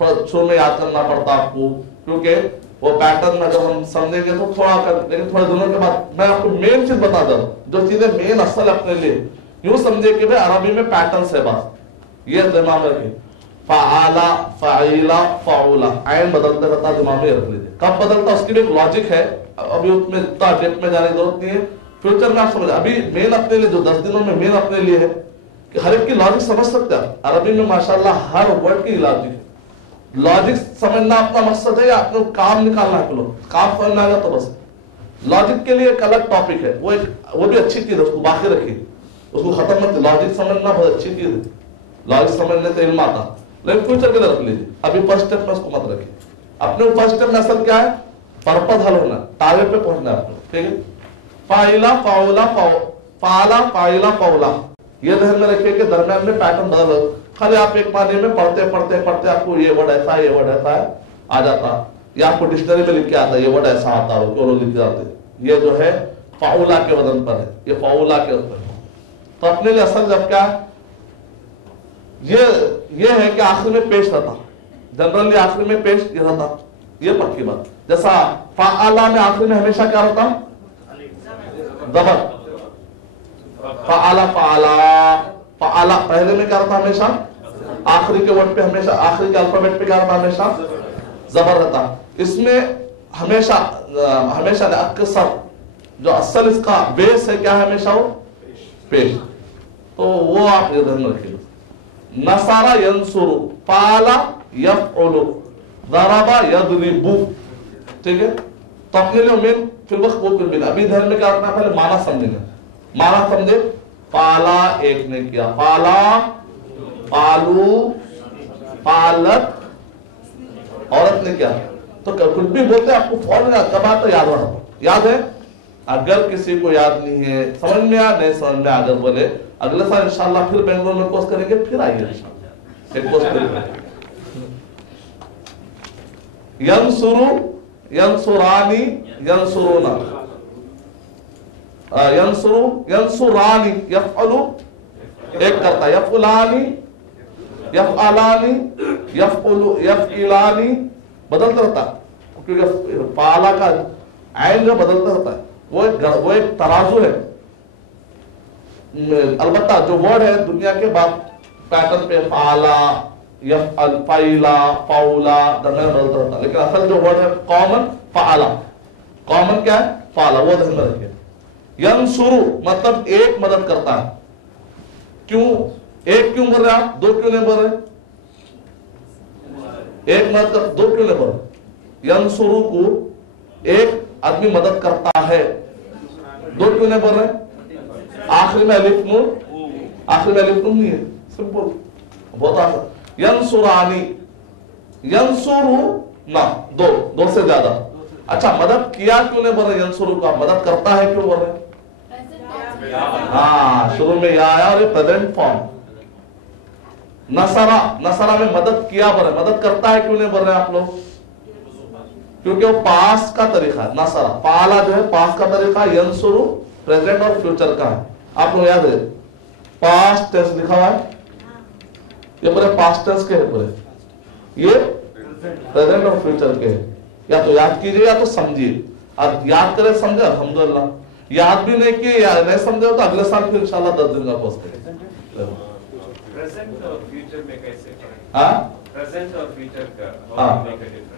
थोड़ा शुरू में याद करना पड़ता आपको, क्योंकि वो पैटर्न में जब हम समझेंगे तो थोड़ा कर, लेकिन थोड़े दिनों के बाद मैं आपको मेन चीज बता दूं, जो चीजें मेन असल अपने लिए, यूं समझे कि भाई अरबी में पैटर्न से बस, ये दिमाग में रखिए, फ़ाला, फ़ाइला, फ़ाउला, आयन बदलते रहता है, दिमाग में रख लीजिए। कब बदलता उसकी भी एक लॉजिक है, अभी उसमें इतना डेप्थ में जाने की जरूरत नहीं है, फ्यूचर में आप समझ। अभी मेन अपने लिए जो 10 दिनों में मेन अपने लिए है कि हर एक की लॉजिक समझ सकते हैं। अरबी में माशाल्लाह हर वर्ड की लॉजिक है, लॉजिक समझना अपना मकसद है या अपना काम निकालना है? काम समझना आएगा तो बस। लॉजिक के लिए एक अलग टॉपिक है, वो भी अच्छी चीज है, उसको बाकी रखिए, उसको खत्म मत। लॉजिक समझना बहुत अच्छी चीज है, लॉजिक समझने से इल्म आता, लेकिन फ्यूचर के लिए रख लीजिए। अभी फर्स्ट स्टेप में उसको मत रखिए। अपने फर्स्ट स्टेप में असल क्या है? पर्पज हल होना, टारगेट पे पहुंचना है आपको, ठीक है? फाइला फाउला फाला फाइला फाउला, ये ध्यान में रखिए कि दरमियान में पैटर्न बदल। खाली आप एक मानी में पढ़ते पढ़ते पढ़ते आपको ये वर्ड ऐसा है, ये वर्ड ऐसा है आ जाता, या आपको डिक्शनरी में लिख के आता ये वर्ड ऐसा आता है, क्यों लिख जाते। ये जो है फाउला के वजन पर है, ये फाउला के ऊपर। तो अपने लिए असल जब क्या ये है कि आखिर में पेश रहता, जनरली आखिर में पेश ये रहता, ये पक्की बात। जैसा फाला में आखिर में हमेशा क्या रहता? जबर। फाला फाला फाला पहले में क्या रहता? हमेशा आखिरी के वर्ड पे, हमेशा आखिरी के अल्फाबेट पे क्या रहता? हमेशा जबर रहता। इसमें हमेशा हमेशा अक्सर जो असल इसका बेस है क्या है? हमेशा वो पेश। तो वो आप ध्यान में रखिए। नसारा यंसुरु, फाला यफउलु, दरबा यदरिबु, ठीक है? तो अपने लिए मेन फिल वक्त वो फिल बिना। अभी ध्यान में क्या रखना? पहले माना समझेंगे। माना समझे, पाला एक ने किया, पाला पालू पालक औरत ने किया। तो कुछ भी बोलते आपको फौरन कब आता याद रहा, याद है? अगर किसी को याद नहीं है, समझ में आ नहीं समझ में, अगर बोले अगले साल इंशाल्लाह फिर बेंगलोर में कोर्स करेंगे, फिर आइए इंशाल्लाह एक कोर्स करेंगे। यंसुरु यंसुरानी यंसुरुना, यंसुरु यंसुरानी, यफअलु एक करता, यफउलानी यफअलानी यफउलु यफइलानी बदलता रहता, क्योंकि पाला का आइन बदलता रहता है। वो एक तराजू है। अलबत्ता जो वर्ड है दुनिया के बाद पैटर्न पे फाला यफअल फाइला फाउला दरमियान बदलता रहता है, लेकिन असल जो वर्ड है कॉमन फाला, कॉमन क्या है? फाला, वो ध्यान में रखिए। यंसुरु मतलब एक मदद करता है। क्यों एक क्यों बोल रहे आप? दो क्यों नहीं बोल रहे? एक मदद कर, दो क्यों नहीं बोल रहे? यंसुरु को एक आदमी मदद करता है, दो क्यों नहीं बोल रहे? आखिरी में अलिफ नून, आखिरी में अलिफ नून नहीं है, सिंपल, बहुत आसान। यंसुरानी, यंसुरु ना, दो से ज्यादा। अच्छा, मदद किया क्यों नहीं बोल रहे? यंसुरु का मदद करता है क्यों बोल रहे? हाँ, शुरू में या आया और ये प्रेजेंट फॉर्म। नसरा, नसरा में मदद किया बोल रहे, मदद करता है क्यों नहीं बोल रहे आप लोग? क्योंकि वो पास का तरीका है। नसरा पाला जो है पास का तरीका, यंसुरु प्रेजेंट और फ्यूचर का है। आप लोग याद है पास्ट टेंस लिखा हुआ है, ये पूरे पास्ट टेंस के है, पूरे ये प्रेजेंट और फ्यूचर के है। या तो याद कीजिए या तो समझिए। अब याद करें समझे अल्हम्दुलिल्लाह, याद भी नहीं किए या नहीं समझे तो अगले साल फिर इंशाल्लाह 10 दिन का कोर्स करेंगे। प्रेजेंट और फ्यूचर में कैसे फर्क? हाँ, प्रेजेंट और फ्यूचर का हाँ,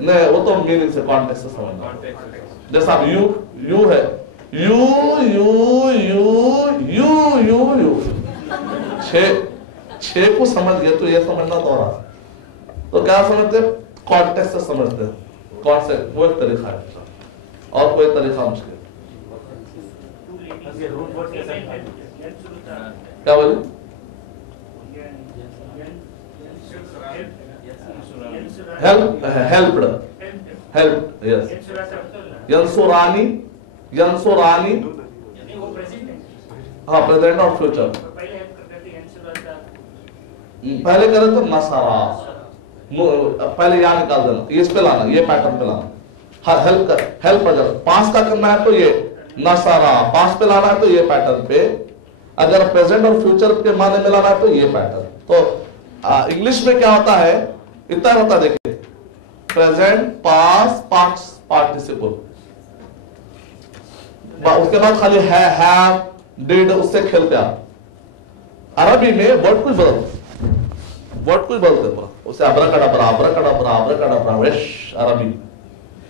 नहीं वो तो मीनिंग से कॉन्टेक्स्ट से समझना। कॉन्टेक्स्ट जैसा अब यू है, you you you you you you, छह को समझ गए तो ये समझना तो रहा। तो क्या समझते? कॉन्टेक्स्ट से समझते हैं। कौन से वो एक तरीका है, और कोई तरीका मुश्किल। क्या बोले? Help, helped, help, yes. यंसुरानी, यंसुरानी, हाँ प्रेजेंट और फ्यूचर। पहले करें तो नसरा, पहले यहाँ निकाल देना, ये इस पे लाना, ये पैटर्न पे लाना। हाँ, हेल्प कर, हेल्प अगर पास का करना है तो ये नसरा, पास पे लाना है तो ये पैटर्न पे, अगर प्रेजेंट और फ्यूचर के माने में लाना है तो ये पैटर्न। तो इंग्लिश में क्या होता है, इतना होता है देखिए, प्रेजेंट पास्ट पास्ट पार्टिसिपल, उसके बाद खाली है, हैव, डिड, उससे खेलते आप। अरबी में वर्ड कुछ बदलते, वर्ड कुछ बदलते पूरा, उसे अब्राकडाब्रा अब्राकडाब्रा अब्राकडाब्रा वेश। अरबी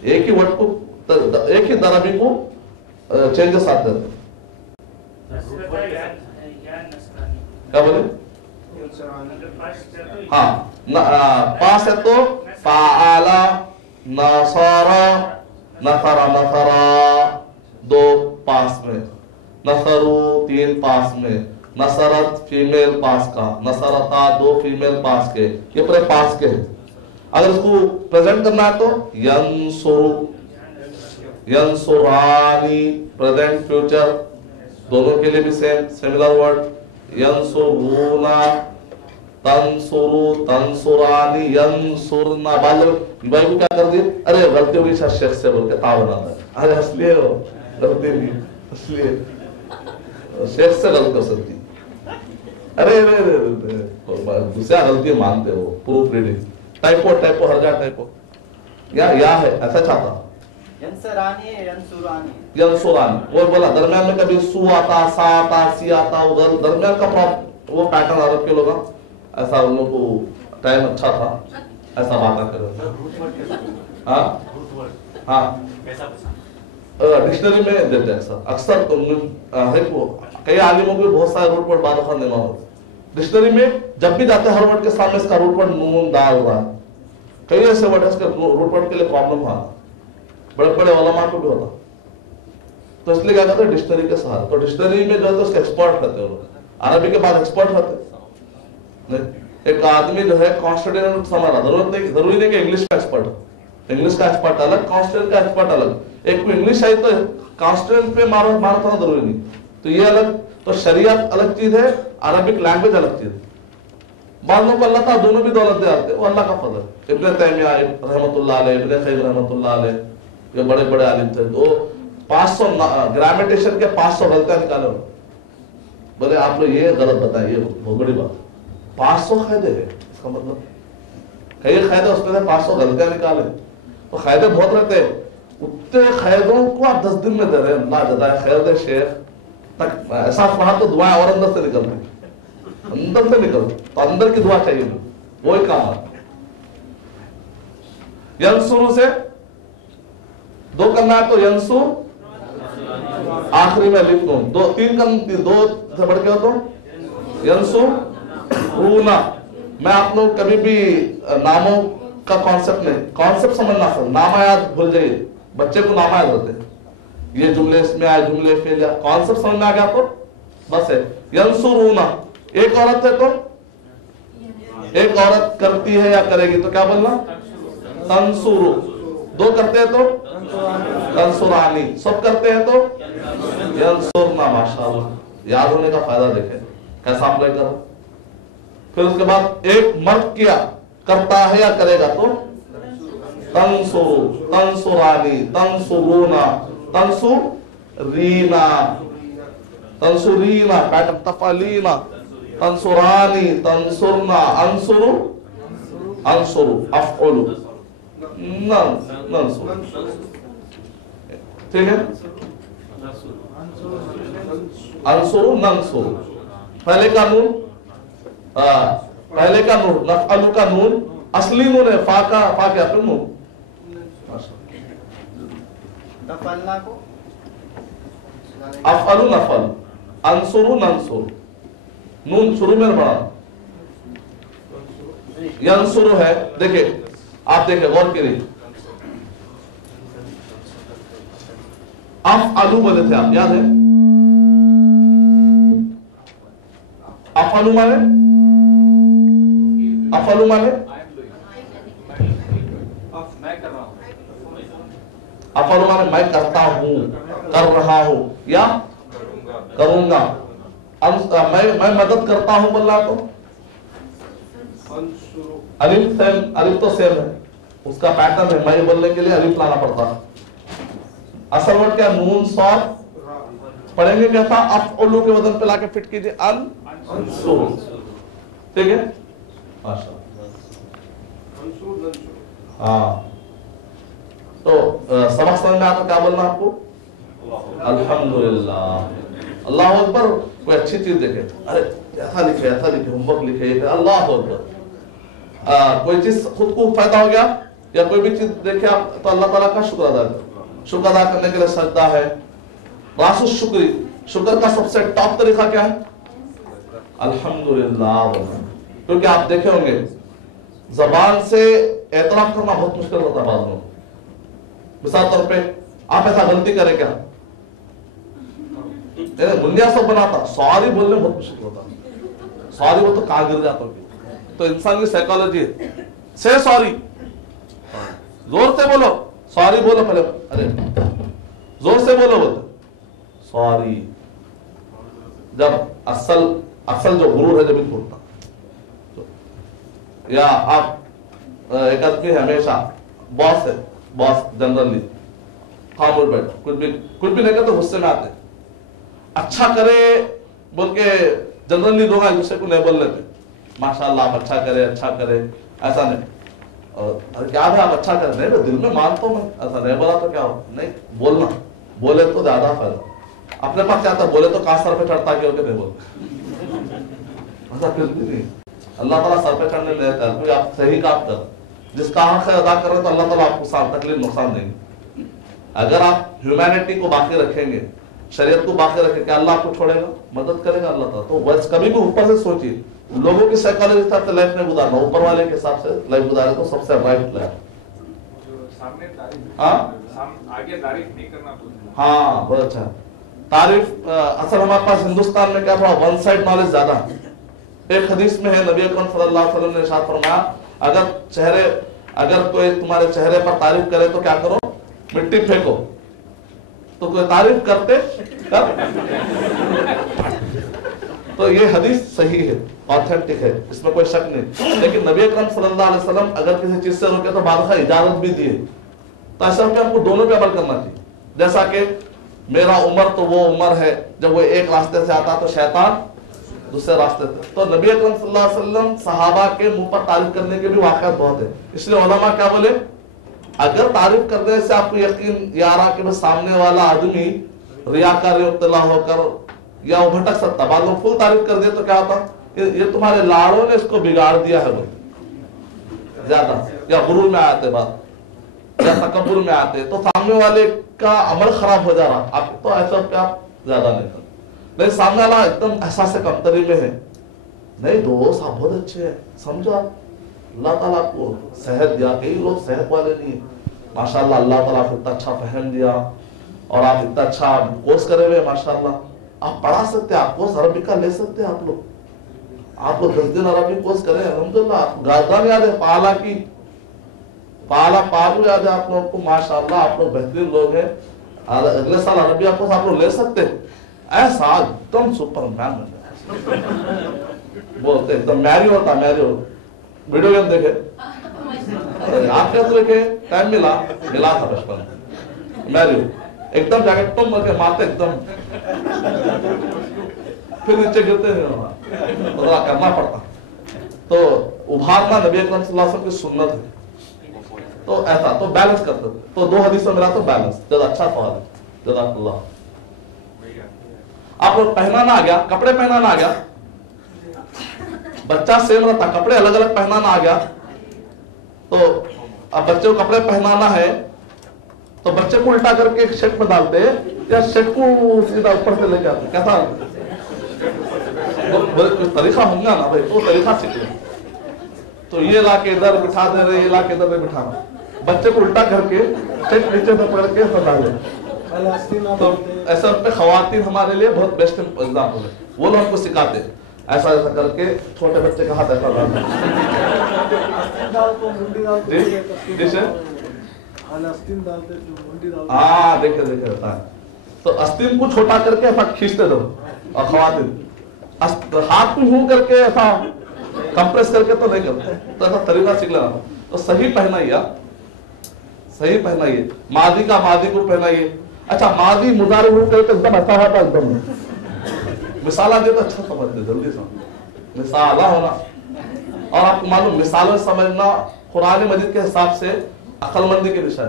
एक ही वर्ड को, एक ही अरबी को चेंजेस आते हैं। क्या बोले? हाँ, पास है तो فعلا نصارا نصرا نصرا 2 पास में, नसरू 3 पास में, नसरत फीमेल पास का, नसरता 2 फीमेल पास के, ये पूरे पास के हैं। अगर इसको प्रेजेंट करना है तो यंसुरु, यंसुरानी प्रेजेंट फ्यूचर दोनों के लिए भी सेम सिमिलर वर्ड, यंसुरूना, तंसुरु, तंसुरानी, यंसुरना। बाद में भाई को क्या कर दिए, अरे गलती होगी शेख से बोल के ता बनाता है, अरे असली हो गलती नहीं, इसलिए शेख से गलत कर सकती, अरे दूसरा गलती मानते हो, प्रूफ रीडिंग, टाइपो टाइपो हर जगह टाइपो, या है ऐसा चाहता, यंसरानी यंसुरानी, यंसुरानी वो बोला, दरमियान में कभी सु आता, सा आता, सी आता, उधर दरमियान का वो पैटर्न अरब के लोग ऐसा, उन लोगों को टाइम अच्छा था, ऐसा बात करो। हाँ हाँ डिक्शनरी में देते हैं सर अक्सर, तो है वो कई आलिमों के बहुत सारे रूट वर्ड बाद नहीं मालूम, डिक्शनरी में जब भी जाते हैं हर वर्ड के सामने इसका रूट वर्ड नून दाल रहा है, कई ऐसे वर्ड है इसके रूट वर्ड के लिए प्रॉब्लम हुआ, बड़े बड़े उलमा को भी होता, तो इसलिए क्या करते हैं डिक्शनरी के सहारे। तो डिक्शनरी में जो है तो उसके एक्सपर्ट रहते हैं, अरबी के बाद एक्सपर्ट रहते हैं। एक आदमी जो है कॉन्स्टिट्यूशन समझ रहा, जरूरी नहीं कि इंग्लिश का एक्सपर्ट हो, इंग्लिश का एक्सपर्ट अलग, कॉन्स्टिट्यूशन का एक्सपर्ट अलग, एक को इंग्लिश आई तो कॉन्स्टिट्यूशन पे मारा था जरूरी नहीं, तो ये अलग, तो शरीयत अलग चीज है, अरबिक लैंग्वेज अलग चीज है। बाद में अल्लाह ताला दोनों भी दौलत दे आते हैं, वो अल्लाह का फजल। इब्न तैमिया रहमतुल्लाह अलैह, इब्न क़य्यिम रहमतुल्लाह अलैह, ये बड़े बड़े आलिम थे, तो 500 ग्रामेटिशन के 500 गलतियां निकाले, बोले आप लोग ये गलत बताइए, बहुत बड़ी बात, 500 कायदे है, इसका मतलब कई कायदे उसमें से 500 गलतियां निकाले, तो कायदे बहुत रहते हैं, उतने कायदों को आप 10 दिन में दे रहे हैं, अल्लाह जज़ाए खैर दे शेख तक, ऐसा पढ़ा तो दुआएं और अंदर से निकल रही, अंदर से निकल, तो अंदर की दुआ चाहिए, वो ही काम है। यंसुरु से 2 करना है तो यंसु, आखिरी में लिख दो, 2 से बढ़ के हो तो यंसु रूना। मैं आप लोग कभी भी नामों का कॉन्सेप्ट नहीं, कॉन्सेप्ट समझना सर, नाम याद भूल जाइए, बच्चे को नाम याद रहते हैं, ये जुमले इसमें आए, जुमले फेल, कॉन्सेप्ट समझ में आ गया तो बस है। यंसुरूना, एक औरत है तो एक औरत करती है या करेगी तो क्या बोलना, तंसुरु, 2 करते हैं तो तंसुरानी, सब करते हैं तो यंसुरना। माशाअल्लाह, याद होने का फायदा देखें कैसा अप्लाई करो। फिर उसके बाद एक मर्द किया, करता है या करेगा तो तंसुरु, तंसुरानी, तंसुरूना, तंसुरीना, तंसुरीना, पैटर्न तफालीना, तंसुरानी, तंसुरना, अंसुरु, अंसुरु, अफउलु, नंसुरु, ठीक है, अंसुरु, नंसुरु, पहले का नून, पहले का नून, नफअलु का नून असली नून है, फा के अपने नून, नफलना को अफअलु नफल, अंसुरु नंसुरु, नून शुरू में पढ़ा, यंसुरु है, देखिए आप देखिए गौर करिए, अफअलु बोले थे आप, याद है, अफअलु माने, अफअलु माने मैं कर रहा हूँ, अफअलु माने मैं करता हूँ, कर रहा हूँ या करूंगा, मैं मदद करता हूँ बोल रहा तो अलिफ तो सेम है, उसका पैटर्न है, मैं बोलने के लिए अलिफ लाना पड़ता है। असल वर्ड क्या, नून सॉद पढ़ेंगे कैसा, अफअलु के वजन पे लाके फिट कीजिए, अंसुरु, ठीक है, माशाअल्लाह। हाँ, तो सबक समझ में आता क्या बोलना आपको, अल्हम्दुलिल्लाह, अल्लाह अकबर। कोई अच्छी चीज देखे, अरे ऐसा लिखे, होमवर्क लिखे, अल्लाह अकबर, कोई चीज खुद को फायदा हो गया या कोई भी चीज देखे आप तो अल्लाह ताला का शुक्र अदा करो। शुक्र अदा करने के लिए सजदा है, रासुल शुक्री, शुक्र का सबसे टॉप तरीका क्या है, अल्हम्दुलिल्लाह। क्योंकि आप देखे होंगे जबान से एतराफ करना बहुत मुश्किल होता है बाद में। मिसाल तौर पे आप ऐसा गलती करें क्या, दुनिया सब बनाता, सॉरी बोलने बहुत मुश्किल होता, सॉरी वो तो कहां गिर जाता। तो इंसान की साइकोलॉजी है, से सॉरी, जोर से बोलो, सॉरी बोलो पहले, अरे जोर से बोलो, बोलते सॉरी। जब असल जो गुरूर है जब भी टूटता। या आप एक आदमी हमेशा बॉस है, बॉस जनरली खामोश बैठ, कुछ भी नहीं करते, गुस्से में आते, अच्छा करे बोल के जनरली लोग एक दूसरे को नहीं बोल लेते, माशाल्लाह आप अच्छा करे, अच्छा करे, ऐसा नहीं। और क्या है आप अच्छा कर, नहीं तो दिल में मानता हूं मैं, ऐसा नहीं बोला तो क्या हो, नहीं बोलना, बोले तो ज्यादा फायदा। अपने पास क्या था, बोले तो कहां सर पे चढ़ता क्यों के नहीं बोलते, ऐसा फिर भी नहीं। अल्लाह ताला सर पे चढ़ने नहीं देता, कोई आप सही काम कर, जिसका हक है अदा कर रहे तो अल्लाह ताला आपको साथ तकलीफ नुकसान देंगे। अगर आप ह्यूमैनिटी को बाकी रखेंगे, शरीयत को बाकी रखेंगे, अल्लाह आपको छोड़ेगा, मदद करेगा अल्लाह ताला। तो बस कभी भी ऊपर से सोचिए, लोगों की साइकोलॉजी हिसाब से लाइफ नहीं गुजारना, ऊपर वाले के हिसाब से लाइफ गुजारे तो सबसे राइट लाइफ। आगे तारीफ नहीं करना, हाँ बहुत अच्छा तारीफ। असल हमारे पास हिंदुस्तान में क्या थोड़ा वन साइड नॉलेज ज्यादा है। एक हदीस में है, नबी अकरम सल्लल्लाहु अलैहि वसल्लम ने इरशाद फरमाया, अगर कोई तुम्हारे चेहरे पर तारीफ करे तो क्या करो, मिट्टी फेंको। तो कोई तारीफ करते कर, तो ये हदीस सही है, ऑथेंटिक है, इसमें कोई शक नहीं। लेकिन नबी अकरम सल्लल्लाहु अलैहि वसल्लम अगर किसी चीज से रोके तो बाद में इजाजत भी दिए। तो ऐसा होकर हमको दोनों पे अमल करना चाहिए। जैसा कि मेरा उम्र तो वो उम्र है जब वो एक रास्ते से आता तो शैतान दूसरे रास्ते से। तो नबी अकरम सल्लल्लाहु अलैहि वसल्लम सहाबा के मुंह पर तारीफ करने के भी वाक़यात बहुत है। इसलिए उलमा क्या बोले, अगर तारीफ करने से आपको यकीन ये आ रहा कि सामने वाला आदमी रियाकारी मुब्तला होकर या वो भटक सकता, बाद में फुल तारीफ कर दिया तो क्या होता, ये तुम्हारे लाड़ों ने इसको बिगाड़ दिया है, ज्यादा या गुरूर में आते बात या तकब्बुर में आते, तो सामने वाले का अमल खराब हो जा रहा। आप तो ऐसा क्या ज्यादा नहीं कर, नहीं सामने वाला एकदम एहसास कमतरी में है, नहीं दोस्त आप बहुत अच्छे हैं, समझो आप अल्लाह ताला आपको सेहत दिया, कई लोग सेहत वाले नहीं है, माशाल्लाह अल्लाह ताला आपको इतना अच्छा फहम दिया और आप इतना अच्छा कोर्स करे हुए, माशाल्लाह आप पढ़ा सकते हैं, आप कोर्स अरबी का ले सकते हैं, आप लोग 10 दिन अरबी कोर्स करें, अल्हम्दुलिल्लाह आपको गाजदान याद है, पाला की पाला पालू याद है आप लोग को, माशाल्लाह आप लोग बेहतरीन लोग हैं, अगले साल अरबिया कोर्स आप लोग ले सकते हैं। ऐसा एकदम सुपरमैन बोलते एकदम मैरी होता, मैरी हो वीडियो गेम देखे आप कैसे देखे, टाइम मिला था बचपन मैरी एकदम जाके तुम करके मारते एकदम, फिर नीचे गिरते हैं, तो करना पड़ता। तो उभारना नबी अकरम सल्लल्लाहु अलैहि वसल्लम की सुन्नत है। तो ऐसा तो बैलेंस करते थे। तो 2 हदीसों मिला तो बैलेंस, जरा अच्छा सवाल है, जज़ाकल्लाह। आप लोग पहनाना आ गया, कपड़े पहनाना आ गया, बच्चा सेम रहता, कपड़े अलग अलग पहनाना आ गया। तो अब बच्चे को कपड़े पहनाना है तो बच्चे को उल्टा करके एक शर्ट में डालते या शर्ट को सीधा ऊपर से लेके आते, कैसा कुछ तरीका होगा ना भाई, तो तरीका सीख ले। तो ये ला के इधर बिठा दे रहे, ये ला के इधर बिठाना, बच्चे को उल्टा करके शर्ट नीचे से पकड़ के डाल दे। तो ऐसा पे खवातीन हमारे लिए बहुत बेस्ट एग्जाम्पल है, वो लोग हमको सिखाते हैं ऐसा ऐसा करके, छोटे बच्चे का हाथ ऐसा डालना, हाँ देखे रहता है। तो अस्तीन को छोटा करके ऐसा खींचते दो, और खवातीन हाथ को यूं करके ऐसा कंप्रेस करके तो नहीं करते, तो ऐसा तरीका सीख लेना। तो सही पहनाइए, सही पहनाइए, मादी का मादी को पहनाइए। अच्छा मादी मुजारे रूप करके एकदम ऐसा होता, एकदम मिसाला दे तो अच्छा समझते, जल्दी समझ मिसाला होना। और आपको मालूम मिसालों समझना कुरान मजीद के हिसाब से अक्लमंदी के विषय है।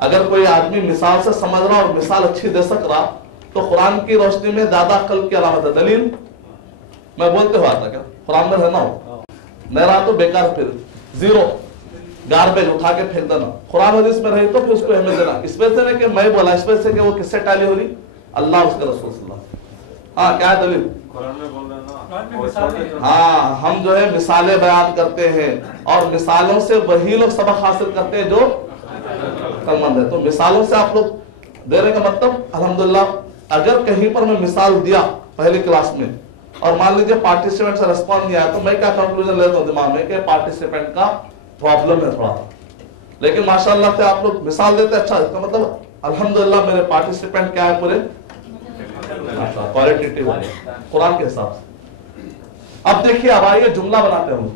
अगर कोई आदमी मिसाल से समझ रहा और मिसाल अच्छी दे सक रहा तो कुरान की रोशनी में ज्यादा अक्ल की अलामत है। दलील मैं बोलते हुआ था क्या, कुरान में रहना हो नहीं रहा तो बेकार, फिर जीरो गार्बेज उठा के फेंक देना। कुरान हदीस में रही तो फिर उसको अहमियत देना। इस वजह से नहीं कि मैं बोला, इस वजह से कि वो किससे टाली हो रही, अल्लाह उसके रसूल सल्लल्लाहु अलैहि वसल्लम। हाँ क्या है दलील? कुरान में बोल रहे हैं ना, ہاں ہم جو ہے مثالیں بیان کرتے ہیں اور مثالوں سے وہی لوگ سبق حاصل کرتے ہیں جو عقل مند ہے. تو مثالوں سے آپ لوگ دینے کا مطلب الحمدللہ اگر کہیں پر میں مثال دیا پہلی کلاس میں اور مان لیجیے پارٹیسپینٹ سے رسپانس نہیں آیا تو میں کیا کنکلوژن لیتا ہوں دماغ میں کہ پارٹیسپینٹ کا پرابلم ہے تھوڑا سا. لیکن ماشاءاللہ سے آپ لوگ مثال دیتے اچھا اس کا مطلب الحمدللہ میرے پارٹیسپینٹ کیا ہے پورے کوالٹیٹیو قرآن کے حساب سے. اب دیکھیے اب آئیے جملہ بناتے ہوں.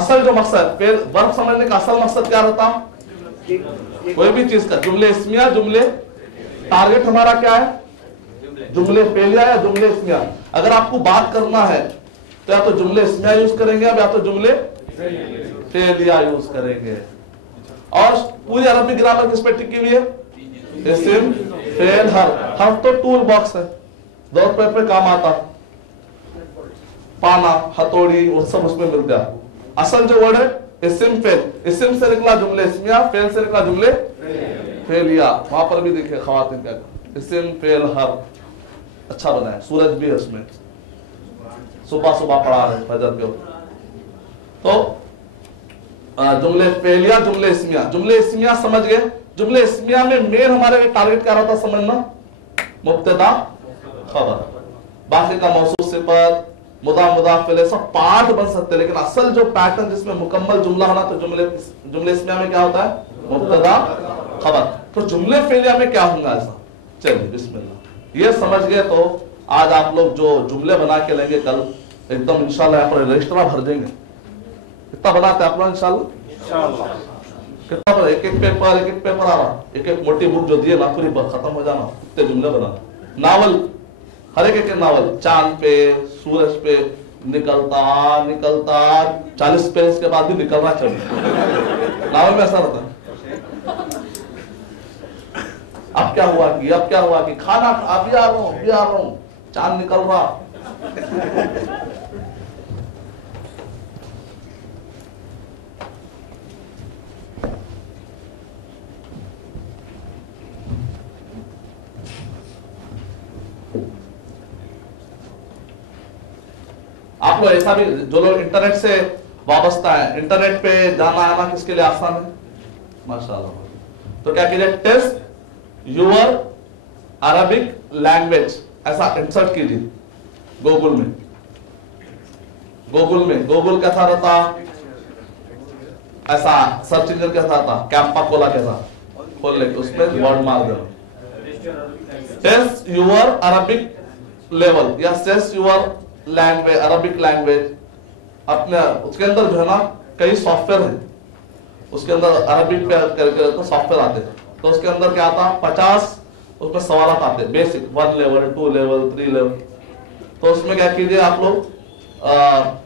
اصل جو مقصد پھر ورب سمجھنے کا اصل مقصد کیا رہتا کوئی بھی چیز کا جملے اسمیہ جملے ٹارگٹ ہمارا کیا ہے جملے فعلیہ یا جملے اسمیہ. اگر آپ کو بات کرنا ہے تو یا تو جملے اسمیہ یوز کریں گے یا تو جملے فعلیہ یوز کریں گے. اور پوری عربی گرامر کس پہ ٹکی ہوئی ہے اسم فعل حرف تو ٹول باکس ہے دور پہ کام آتا پانا ہتھوڑی وہ سب اس میں مل گیا. اصل جو ورڈ ہے اسم فعل اسم سے نکلا جملے اسمیہ فعل سے نکلا جملے فعلیہ. وہاں پر بھی دیکھیں خواتین کیا اسم فعل حرف اچھا بنا ہے. سورج بھی ہے اس میں صبح صبح پڑھا رہے فجر کے تو جملے فعلیہ جملے اسمیہ. جملے اسمیہ سمجھ گئے. جملے اسمیہ میں مین ہمارے ٹارگٹ کیا رہتا سمجھنا مبتدا خبر باقی کا موصوف صفت مضاف مضاف الیہ سب پارٹ بن سکتے لیکن اصل جو پیٹرن جس میں مکمل جملہ ہونا تو جملے اسمیہ میں کیا ہوتا ہے مبتدا خبر. تو جملے فعلیہ میں کیا ہوگا ایسا چلیے بسم اللہ یہ سمجھ گئے. تو آج آپ لوگ جو جملے بنا کے لیں گے کل ایک دم انشاءاللہ یہاں پر رجسٹر بھر دیں گے. کتنا بناتے ہیں آپ لوگ انشاءاللہ کتنا پر ایک پیپر آ رہا ایک موٹی بک جو دیے نا پوری ختم ہو جانا اتنے جملے بنانا. ناول ہر ایک ناول چاند پہ سورج پہ نکلتا 40 پیج کے بعد بھی نکلنا چاہیے. ناول میں ایسا رہتا ہے. اب کیا ہوا کہ کھانا ابھی آ رہا ہوں چاند نکل رہا. آپ لوگ ایسا بھی جو لوگ انٹرنیٹ سے وابستہ ہیں انٹرنیٹ پہ جانا آنا کس کے لیے آسان ہے ماشاءاللہ. تو کیا کیجئے ٹیسٹ یور عربک لینگویج ایسا انسرٹ کیجئے گوگل میں. گوگل کیسا رہتا ایسا سرچ انجن کیسا رہتا کیمپا کولا کیسا کھول لے کے اس میں ورڈ مار دینا ٹیسٹ یور عربک لیول یا test your language Arabic language. اپنے اس کے اندر جو ہے نا کئی سافٹ ویئر ہیں اس کے اندر عربک پہ سافٹ ویئر آتے ہیں. تو اس کے اندر کیا آتا 50 اس میں سوالات آتے ہیں بیسک 1 لیول 2 لیول 3 لیول. تو اس میں کیا کیجئے آپ لوگ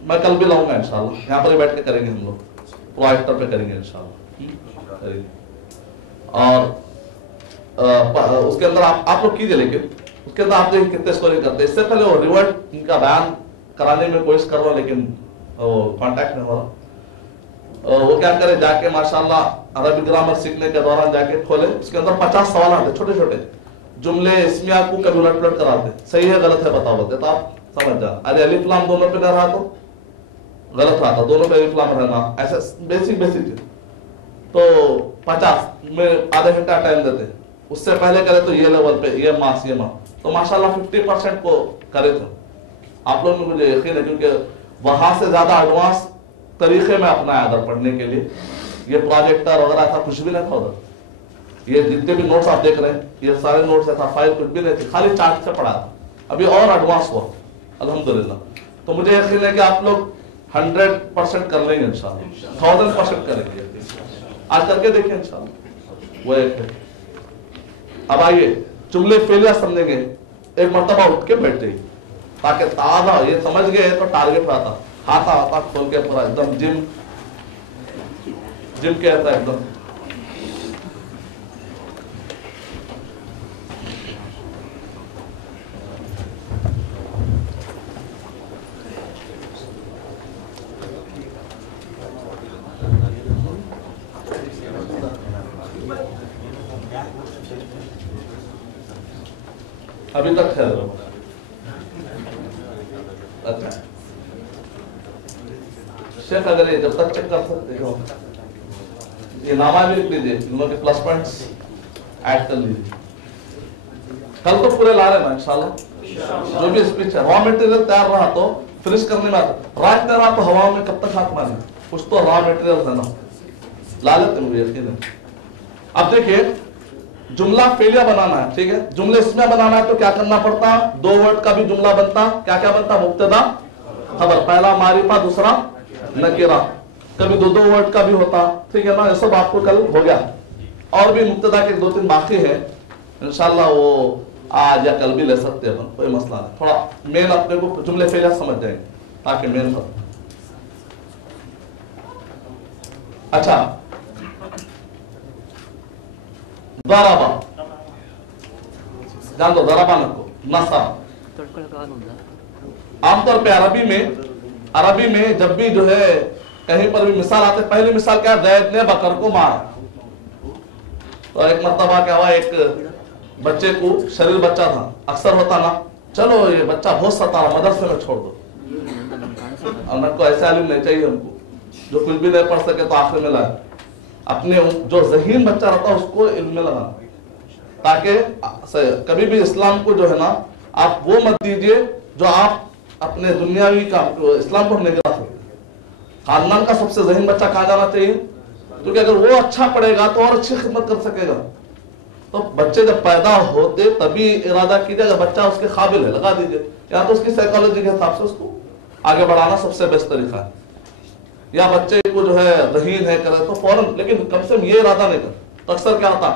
میں کل بھی لاؤں گا انشاءاللہ یہاں پر ہی بیٹھ کے کریں گے ہم لوگ پروجیکٹر پہ کریں گے انشاءاللہ. اور اس کے اندر آپ لوگ کیجئے لیکن اس کے اندر آپ دیکھیں کتنے اسکورنگ کرتے ہیں. اس سے پہلے وہ ریورٹ ان کا بیان کرانے میں کوشش کر رہا ہوں لیکن کانٹیکٹ نہیں ہو رہا. وہ کیا کرے جا کے ماشاءاللہ عربی گرامر سیکھنے کے دوران جا کے کھولے اس کے اندر 50 سوال آتے چھوٹے چھوٹے جملے اسمیہ کو کبھی الٹ پلٹ کراتے صحیح ہے غلط ہے بتاؤ بولتے تو آپ سمجھ جانا. ارے الف لام دونوں پہ نہ رہا تو غلط رہا تھا دونوں پہ الف لام رہنا ایسے بیسک چیز. تو 50 میں آدھا گھنٹہ ٹائم دیتے اس سے پہلے کرے تو یہ لیول پہ یہ ماس تو ماشاءاللہ 50% کو کرے تھے آپ لوگ میں. مجھے یقین ہے کیونکہ وہاں سے زیادہ ایڈوانس طریقے میں اپنایا ادھر پڑھنے کے لیے. یہ پروجیکٹر وغیرہ تھا کچھ بھی نہیں تھا ادھر. یہ جتنے بھی نوٹس آپ دیکھ رہے ہیں یہ سارے نوٹس تھا فائل کچھ بھی نہیں تھی خالی چارٹ سے پڑھا تھا. ابھی اور ایڈوانس ہوا الحمدللہ. تو مجھے یقین ہے کہ آپ لوگ 100% کر لیں گے انشاءاللہ 1000% کریں گے. آج کر کے دیکھیں انشاءاللہ. وہ ایک ہے. اب آئیے جملے فعلیہ سمجھیں گے. ایک مرتبہ اٹھ کے بیٹھ جائیے تاکہ تازہ یہ سمجھ گئے تو ٹارگٹ رہتا ہاتھا کھول کے پورا ایک دم جم کہتا ہے ایک دم. ابھی تک ہے चेक अगर ये जब तक चेक कर सकते हो, ये नामा भी लिख लीजिए, इन लोगों के प्लस पॉइंट्स ऐड कर लीजिए। कल तो पूरे ला रहे ना इंशाल्लाह। जो भी स्पीच है, रॉ मटेरियल तैयार रहा तो फिनिश करने में रात में रहा तो हवा में कब तक हाथ मारे, कुछ तो रॉ मटेरियल है ना, ला लेते मुझे यकीन है। अब देखिए जुमला फेलियर बनाना है, ठीक है, जुमले इसमें बनाना है तो क्या करना पड़ता, दो वर्ड का भी जुमला बनता, क्या क्या बनता, मुब्तदा खबर, पहला मारिफा दूसरा नकीरा, कभी दो दो वर्ड का भी होता, ठीक है ना, ये सब आपको कल हो गया। और भी मुब्तदा के 2-3 बाकी है, इंशाल्लाह वो आज या कल भी ले सकते हैं, कोई मसला नहीं। थोड़ा मेन अपने को जुमले फेलियर समझ जाएंगे ताकि मेन हो। अच्छा, दराबा जान दो, दराबा नको नसा। आमतौर पे अरबी में जब भी जो है कहीं पर भी मिसाल आते, पहली मिसाल क्या, ज़ैद ने बकर को मारा। तो एक मर्तबा क्या हुआ, एक बच्चे को, शरीर बच्चा था, अक्सर होता ना, चलो ये बच्चा बहुत सता रहा, मदरसे में छोड़ दो। और न को ऐसा इल्म नहीं चाहिए हमको जो कुछ भी नहीं पढ़ सके तो आखिर में लाए, अपने जो ज़हीन बच्चा रहता है उसको इल्म में लगाना, ताकि कभी भी इस्लाम को जो है ना आप वो मत दीजिए जो आप अपने दुनियावी काम, इस्लाम को हम नहीं गिरा सकते। खानदान का सबसे ज़हीन बच्चा कहाँ जाना चाहिए, क्योंकि अगर वो अच्छा पढ़ेगा तो और अच्छी खिदमत कर सकेगा। तो बच्चे जब पैदा होते तभी इरादा कीजिए, अगर बच्चा उसके काबिल है लगा दीजिए, या तो उसकी साइकोलॉजी के हिसाब से उसको आगे बढ़ाना सबसे बेस्ट तरीका है। या बच्चे को जो है ज़हीन है करे तो फौरन, लेकिन कम से कम ये इरादा नहीं कर, तो अक्सर क्या होता,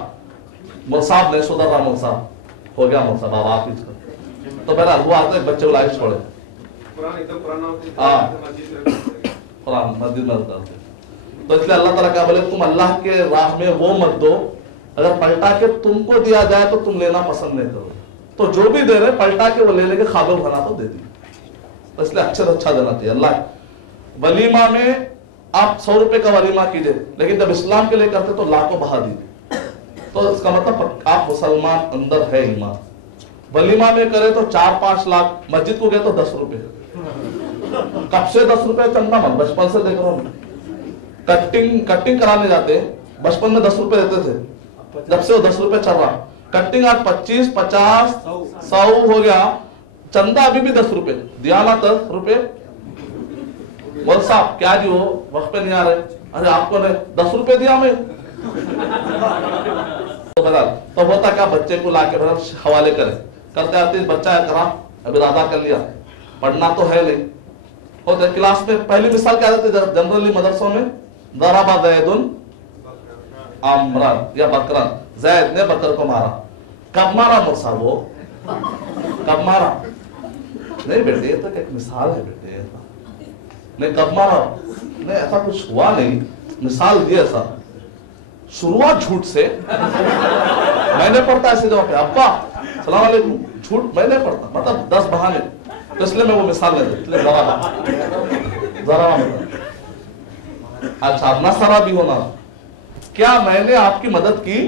मुसाब नहीं सुधर रहा, मुसाब हो गया, मुसाब आप ही कर, तो बहरहाल वो आते बच्चे को लाइफ छोड़े, कुरान मस्जिद में उतारते। तो इसलिए अल्लाह ताला क्या बोले, तुम अल्लाह के राह में वो मत दो, अगर पलटा के तुमको दिया जाए तो तुम लेना पसंद नहीं करो, तो जो भी दे रहे पलटा के वो लेने के काबिल बना तो दे दी। तो इसलिए अच्छे से अच्छा देना चाहिए। अल्लाह वलीमा में आप 100 रुपए का वलीमा कीजिए, लेकिन जब इस्लाम के लिए करते तो लाखों बहा दीजिए, तो इसका मतलब आप मुसलमान अंदर है ईमान। वलीमा में करे तो 4-5 लाख, मस्जिद को गए तो 10 रुपए, कब से 10 रुपए चंदा मन, बचपन से देख रहा हूँ। कटिंग कराने जाते, बचपन में 10 रुपए देते थे, जब से वो 10 रुपए चल रहा, कटिंग आज 25, 50, 100 हो गया, चंदा अभी भी 10 रुपए, दिया ना 10 रुपए। बोल साहब क्या जी, वो वक्त पे नहीं आ रहे, अरे आपको ने 10 रुपए दिया मैं, तो बता, तो होता क्या, बच्चे को लाके हवाले करे, करते आते बच्चा करा, अभी इरादा कर लिया, पढ़ना तो है नहीं, होते क्लास में पहली मिसाल क्या देते जनरली मदरसों में, दराबा ज़ैदुन अमरन या बकरन, ज़ैद ने बकर को मारा। कब मारा मुसा, वो कब मारा, नहीं बेटे ये तो एक मिसाल है बेटे, नहीं कब मारा, नहीं ऐसा कुछ हुआ नहीं, मिसाल दी ऐसा, शुरुआत झूठ से, मैंने पढ़ता ऐसे जवाब पे, अब्बा सलाम अलैकुम, झूठ मैं नहीं पढ़ता, मतलब 10 बहाने, तो इसलिए मैं वो मिसाल नहीं दी, जरा अच्छा नसरा भी होना, क्या मैंने आपकी मदद की,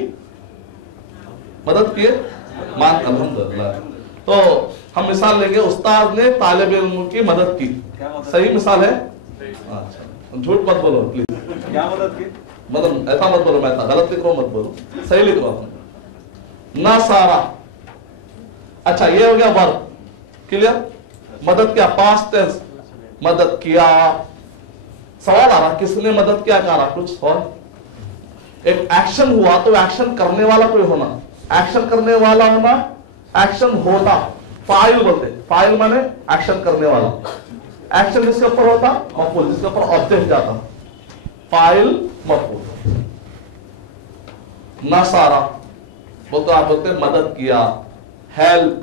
मान अल्हम्दुलिल्लाह। तो हम मिसाल लेंगे, उस्ताद ने तालिब इल्म की मदद की, सही मिसाल है, अच्छा झूठ मत बोलो प्लीज, क्या मदद की, मतलब ऐसा मत बोलो, मैं गलत लिख रहा हूं मत बोलो, सही लिख रहा हूं, ना सारा। अच्छा ये हो गया वर्ब, क्लियर, मदद किया, पास्ट टेंस, मदद किया, सवाल आ रहा किसने मदद किया, क्या रहा कुछ सवाल, एक एक्शन हुआ तो एक्शन करने वाला कोई होना, एक्शन करने वाला होना, एक्शन होता, फाइल बोलते, फाइल माने एक्शन करने वाला, एक्शन जिसके ऊपर होता मफूल, जिसके ऊपर ऑब्जेक्ट जाता, फाइल मफूल। नसारा बोलते, आप बोलते मदद किया, हेल्प,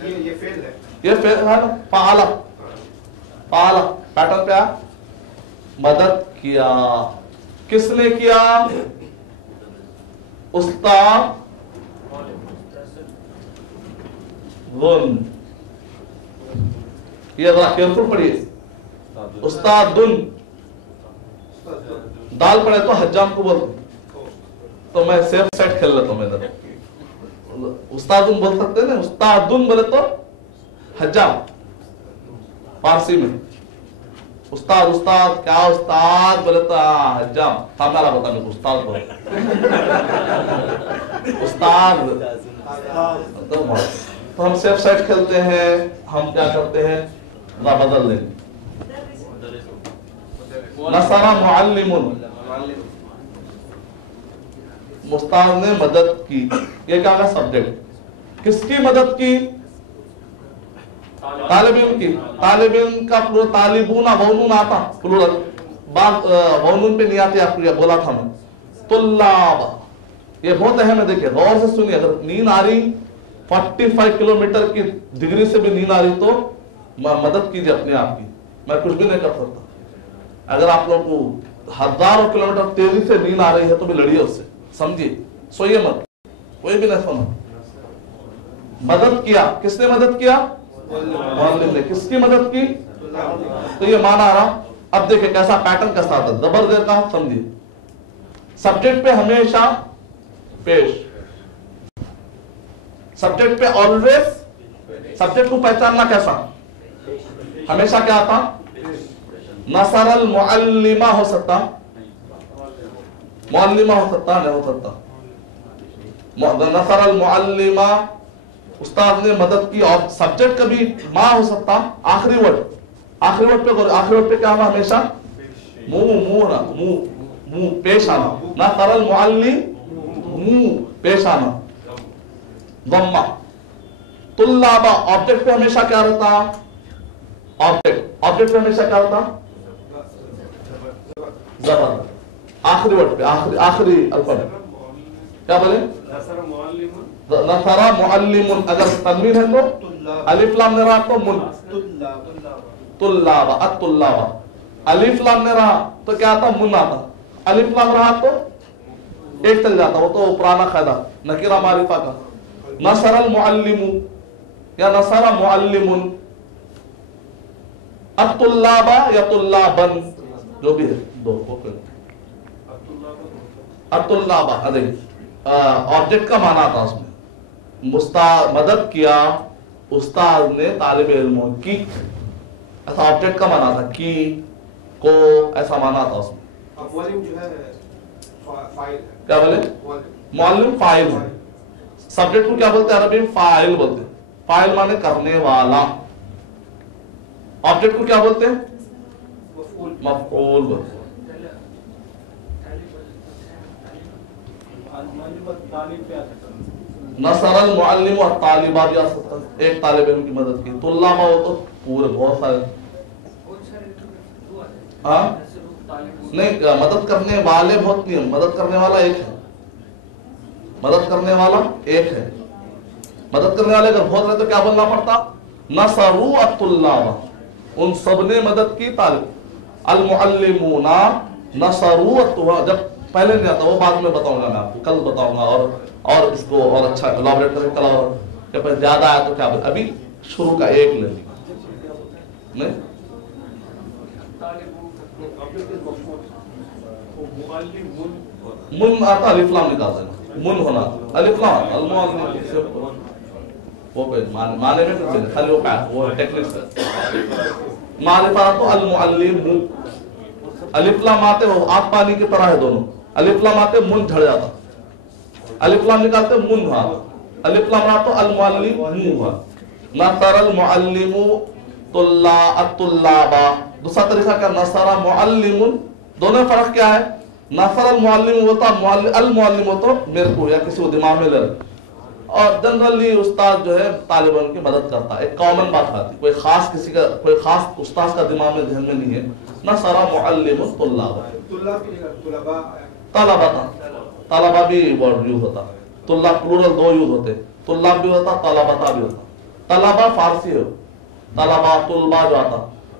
ये फेल है, ये फेल है ना, पाला पैटर्न पे आ, मदद किया, किसने किया, उस्ताद गुन, ये जरा केयरफुल पढ़िए, उस्तादुन, दाल पड़े तो हज्जाम को बोलते, तो मैं सेफ साइड खेल लेता हूं, मैं इधर उस्तादुन बोल सकते हैं ना, उस्तादुन बोले तो हज्जाम फारसी में, उस्ताद उस्ताद क्या उस्ताद बोले तो हजाम सामने वाला बता मेरे को उस्ताद बोले उस्ताद तो हम सेफ साइड खेलते हैं, हम क्या करते हैं बदल लेंगे। नसरा मुअल्लिमुन, उस्ताद ने मदद की, ये क्या है सब्जेक्ट, किसकी मदद की? तालिब इल्म की। तालिब इल्म का प्लूरल तालिबूना वौनून आता प्लूरल, बात वौनून पे नहीं आती, आपको ये बोला था मैं। तुल्लाब, ये बहुत अहम है, देखिए गौर से सुनिए। अगर नींद आ रही 45 किलोमीटर की डिग्री से भी नींद आ रही तो मदद कीजिए अपने आप की, मैं कुछ भी नहीं कर सकता। अगर आप लोग को हजारों किलोमीटर तेजी से नींद आ रही है तो भी लड़िए उससे, समझिए, सोइए मत, कोई भी नहीं सोना। मदद किया, किसने मदद किया? मुअल्लिम ने। किसकी मदद की? तो ये माना रहा। अब देखिए कैसा पैटर्न कैसा आता है, जबर देर का, समझिए। सब्जेक्ट पे हमेशा पेश, सब्जेक्ट पे ऑलवेज, सब्जेक्ट को पहचानना कैसा? हमेशा क्या आता? नसरल मुअल्लिमा हो सकता, मुअल्लिमा हो सकता, नहीं हो सकता। नसरल मुअल्लिमा, उस्ताद ने मदद की। और सब्जेक्ट कभी मां हो सकता, आखिरी वर्ड, आखिरी वर्ड पे, आखिरी वर्ड पे क्या आना? हमेशा मुंह, मुंह ना, मुंह पेश आना। नसरल मुअल्लिम, मुंह पेश आना, दम्मा। तुल्लाबा, ऑब्जेक्ट पे हमेशा क्या रहता? ऑब्जेक्ट पे हमेशा क्या रहता? जबर, आखिरी वर्ड पे, आखिरी अल्फाज क्या बोले? नसरा मुअल्लिमुन, अगर तनवीन है तो अलिफ लाम ने रहा तो मुन, तुल्लाबा, अत्तुल्लाबा। अलिफ लाम ने रहा तो क्या आता? मुन आता। अलिफ लाम रहा तो एक चल जाता, वो तो पुराना कायदा नकीरा मारिफा का। नसरल मुअल्लिमु या नसरा मुअल्लिमुन, अत्तुल्लाबा या तुल्लाबन, जो भी है दो अत्तुल्लाबा। ऑब्जेक्ट का माना था उसमें, मदद किया उस्ताद ने तालिब इल्मों की, ऐसा ऑब्जेक्ट का माना था, की को ऐसा माना था उसमें। मुअल्लिम जो है फाइल है, क्या बोले? मुअल्लिम फाइल है। सब्जेक्ट को क्या बोलते हैं अरबी में? फाइल बोलते हैं। फाइल माने करने वाला। ऑब्जेक्ट को क्या बोलते हैं? मफऊल बोलते हैं। नसरल मुअल्लिम और तालिबा भी आ सकता है, एक तालिब इल्म की मदद की। तुल्लाबा हो तो पूरे बहुत सारे, हाँ नहीं, मदद करने वाले बहुत नहीं है, मदद करने वाला एक है, मदद करने वाला एक है। मदद करने वाले अगर बहुत रहे तो क्या बोलना पड़ता? नसरू अत्तुल्लाबा, उन सब ने मदद की तालिब। अल मुअल्लिमूना नसरू अत्तुल्लाबा, जब पहले नहीं आता वो बाद में बताऊंगा मैं आपको, कल बताऊंगा। और इसको और अच्छा इलाबोरेट करें कल, और जब ज्यादा आया तो क्या बोले? अभी शुरू का एक ले ली नहीं, मुन आता, अलिफ लाम निकाल देना, मुन होना अलिफ लाम, वो पे माने में कुछ नहीं, खाली वो टेक्निक से मारिफा तो अल मुअल्लिम, अलिफ लाम आते वो आग पानी की तरह है दोनों। अलिफ लाम आते मुन झड़ जाता, अलिफ लाम निकालते मुन हुआ, अलिफ लाम रहा तो अल मुअल्लिम मुंह हुआ। नसरल मुअल्लिमु तुल्लाबा। दूसरा तरीका क्या? नसरा मुअल्लिमुन, दोनों में फर्क क्या है? नसरल मुअल्लिम होता, अल मुअल्लिम हो तो मेरे को या किसी को दिमाग में ले, और जनरली उस्ताद जो है तालिबान की मदद करता है, एक कॉमन बात आती, कोई खास किसी का, कोई खास उस्ताद का दिमाग में ध्यान में नहीं है। नसरा मुअल्लिमुन तुल्लाबा, तालबा भी वर्ड यूज होता, तुल्ला प्लूरल दो यूज होते, तुल्लाब भी होता, तालबता भी होता। तलबा फारसी हो, तलबा तुल्बा जो आता,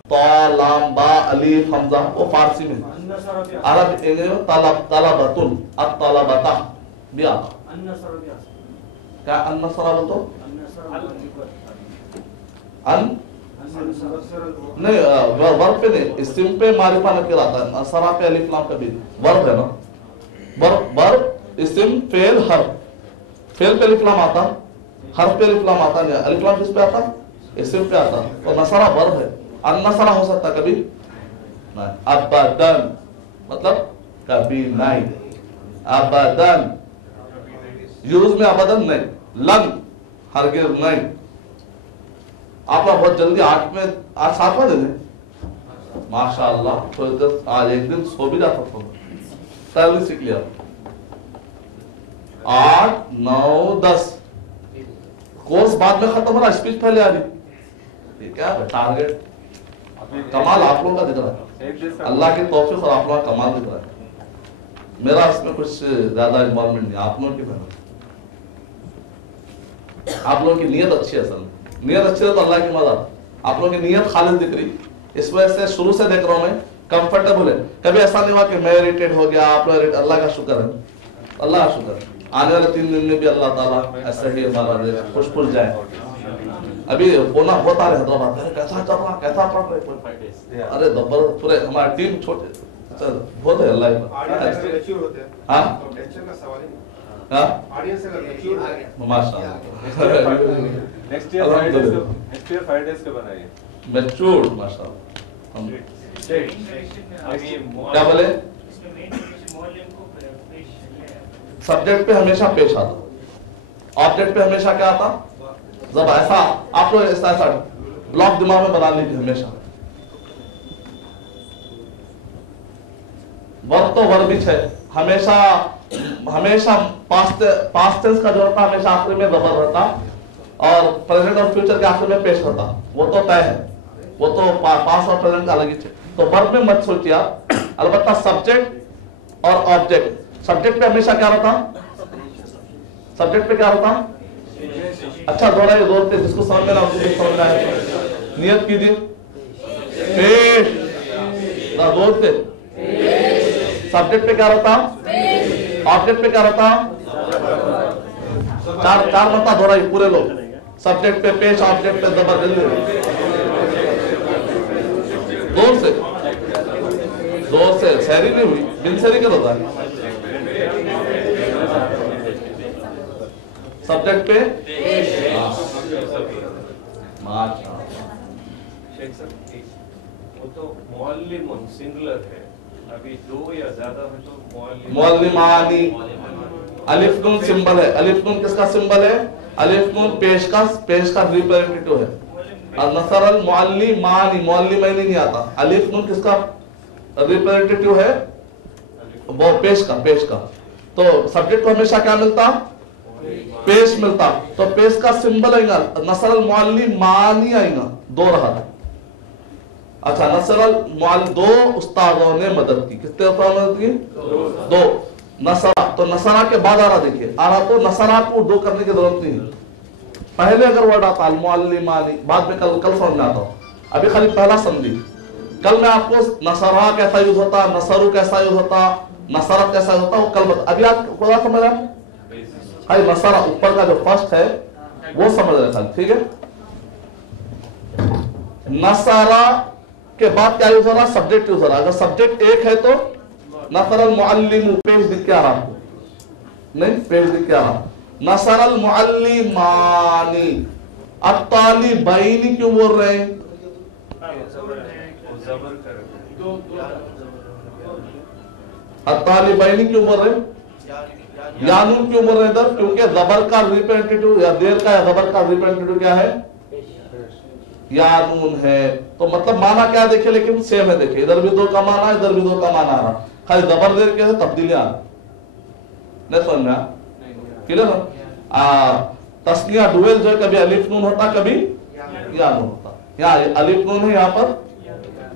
तालाम बा अलीफ हमजा, वो फारसी में। अरब इंग्लिश में तलब, तलबतुन, अत्तलबता भी आता। क्या अन्नसरा बोलते? नहीं, वर्ब पे नहीं, इस्म पे मारिफा नकीर आता है। नसरा पे अलिफ लाम का भी वर्ब है ना, वर्ब इस्म फेल हर्फ, फेल पे अलिफ लाम आता, हर्फ पे अलिफ लाम आता नहीं। अलिफ लाम किस पे आता? इस्म पे आता, और नसरा वर्ब है। अन्नसरा हो सकता कभी अबदन मतलब कभी नहीं, अबदन यूज में अबदन नहीं, लन हरगिज नहीं। आप लोग बहुत जल्दी 8 में आज 7वां दिन है माशाअल्लाह, तो आज एक दिन सो भी जाता था, पहले सीख लिया। 8, 9, 10 कोर्स बाद में खत्म हो रहा, स्पीच पहले आ रही। क्या है टारगेट? कमाल आप लोगों का दिख रहा है, अल्लाह की तौफीक और आप लोगों का कमाल दिख रहा है। मेरा इसमें कुछ ज्यादा इन्वॉल्वमेंट नहीं, आप लोगों की मेहनत, आप लोगों की नीयत अच्छी है। असल में नीयत अच्छी है तो अल्लाह की मदद, आप लोगों की नीयत खालिद दिख रही, इस वजह से शुरू से देख रहा हूं मैं, कंफर्टेबल है। कभी ऐसा नहीं हुआ कि मैं इरिटेट हो गया, आप लोग, अल्लाह का शुक्र है, अल्लाह का शुक्र। आने वाले 3 दिन में भी अल्लाह ताला ऐसे ही हमारा खुश जाए। अभी होना होता है हैदराबाद, कैसा चल रहा, कैसा पढ़ रहे, अरे दबर पूरे हमारी टीम छोटे बहुत है अल्लाह का। हाँ माशाअल्लाह, नेक्स्ट ईयर 5 डेज का बनाइए, मैच्योर्ड माशाअल्लाह। क्या बोले? सब्जेक्ट पे हमेशा पेश आता, ऑब्जेक्ट पे हमेशा क्या आता, जब ऐसा आप लोग ऐसा ब्लॉक दिमाग में बना लीजिए हमेशा। वर्ब तो वर्बिश है, हमेशा हमेशा पास्ट टेंस का जो होता है हमेशा आखिरी में जबर रहता, और प्रेजेंट और फ्यूचर के आखिर में पेश होता, वो तो तय है, वो तो पास्ट और प्रेजेंट का अलग ही है। तो वर्ब में मत सोचिए आप, अलबत्ता सब्जेक्ट और ऑब्जेक्ट। सब्जेक्ट पे हमेशा क्या रहता, सब्जेक्ट पे क्या रहता, अच्छा दोहराइए जोर से, जिसको समझ में ना उसको समझ में आए, नियत कीजिए, पेश ना जोर से। सब्जेक्ट पे क्या रहता, ऑब्जेक्ट पे क्या रहता, चार मरता दोहराइए पूरे लोग, सब्जेक्ट पे पेश, ऑब्जेक्ट पे जबर, जल्दी जोर से सहरी नहीं हुई, दिन सहरी क्या होता है, सब्जेक्ट पे वो तो मुअल्लिमुन सिंगुलर है, अभी 2 या ज्यादा है तो मुअल्लिमानी, अलिफ नून सिंबल है, अलिफ नून किसका सिंबल है, अलिफ नून पेश का रिप्रेजेंटेटिव है। और नसरल मुअल्लिमानी, मुअल्लिमैनी नहीं आता, अलिफ नून किसका रिप्रेजेंटेटिव है, वो पेश का। तो सब्जेक्ट को हमेशा क्या मिलता, पेश मिलता, तो पेश का सिंबल आएगा नसरल मुअल्लिमानी आएगा, 2 रहा। अच्छा, नसरल दो उस्तादों ने मदद की, कितने उस्तादों ने मदद की, 2। नसरा, तो नसरा के बाद आ रहा, देखिए आ रहा, तो नसरा को 2 करने की जरूरत नहीं है, पहले अगर वर्ड आता मुअल्लिमानी, बाद में कल समझ में आता, अभी खाली पहला समझी। कल मैं आपको नसरा कैसा यूज होता, नसरू कैसा यूज होता, नसरत कैसा यूज होता, वो कल बता। अभी आप खुदा समझ रहे हैं, खाली नसरा ऊपर का जो फर्स्ट है वो समझ रहे खाली, ठीक है। नसरा के बाद क्या यूज हो रहा, सब्जेक्ट यूज हो रहा। अगर सब्जेक्ट एक है तो नसरल मुअल्लिमु, पेश दिख के आ रहा, नहीं पेश दिख के आ रहा, नसरल मुअल्लिमानी। अत्तालिबैनी क्यों बोल रहे हैं, अत्तालिबैनी क्यों बोल रहे हैं, यानून क्यों बोल रहे हैं इधर, क्योंकि जबर का रिप्रेजेंटेटिव या देर का या जबर का रिप्रेजेंटेटिव क्या है, यानून है। तो मतलब माना क्या देखिए, लेकिन सेम है, देखिए इधर भी 2 का माना, इधर भी 2 का माना आ रहा, खाली जबर देर के तब्दीलियां नहीं समझ में क्लियर है। तस्निया डुएल जो है, कभी अलिफ नून होता, कभी यानून होता। यहाँ अलिफ नून है, यहाँ पर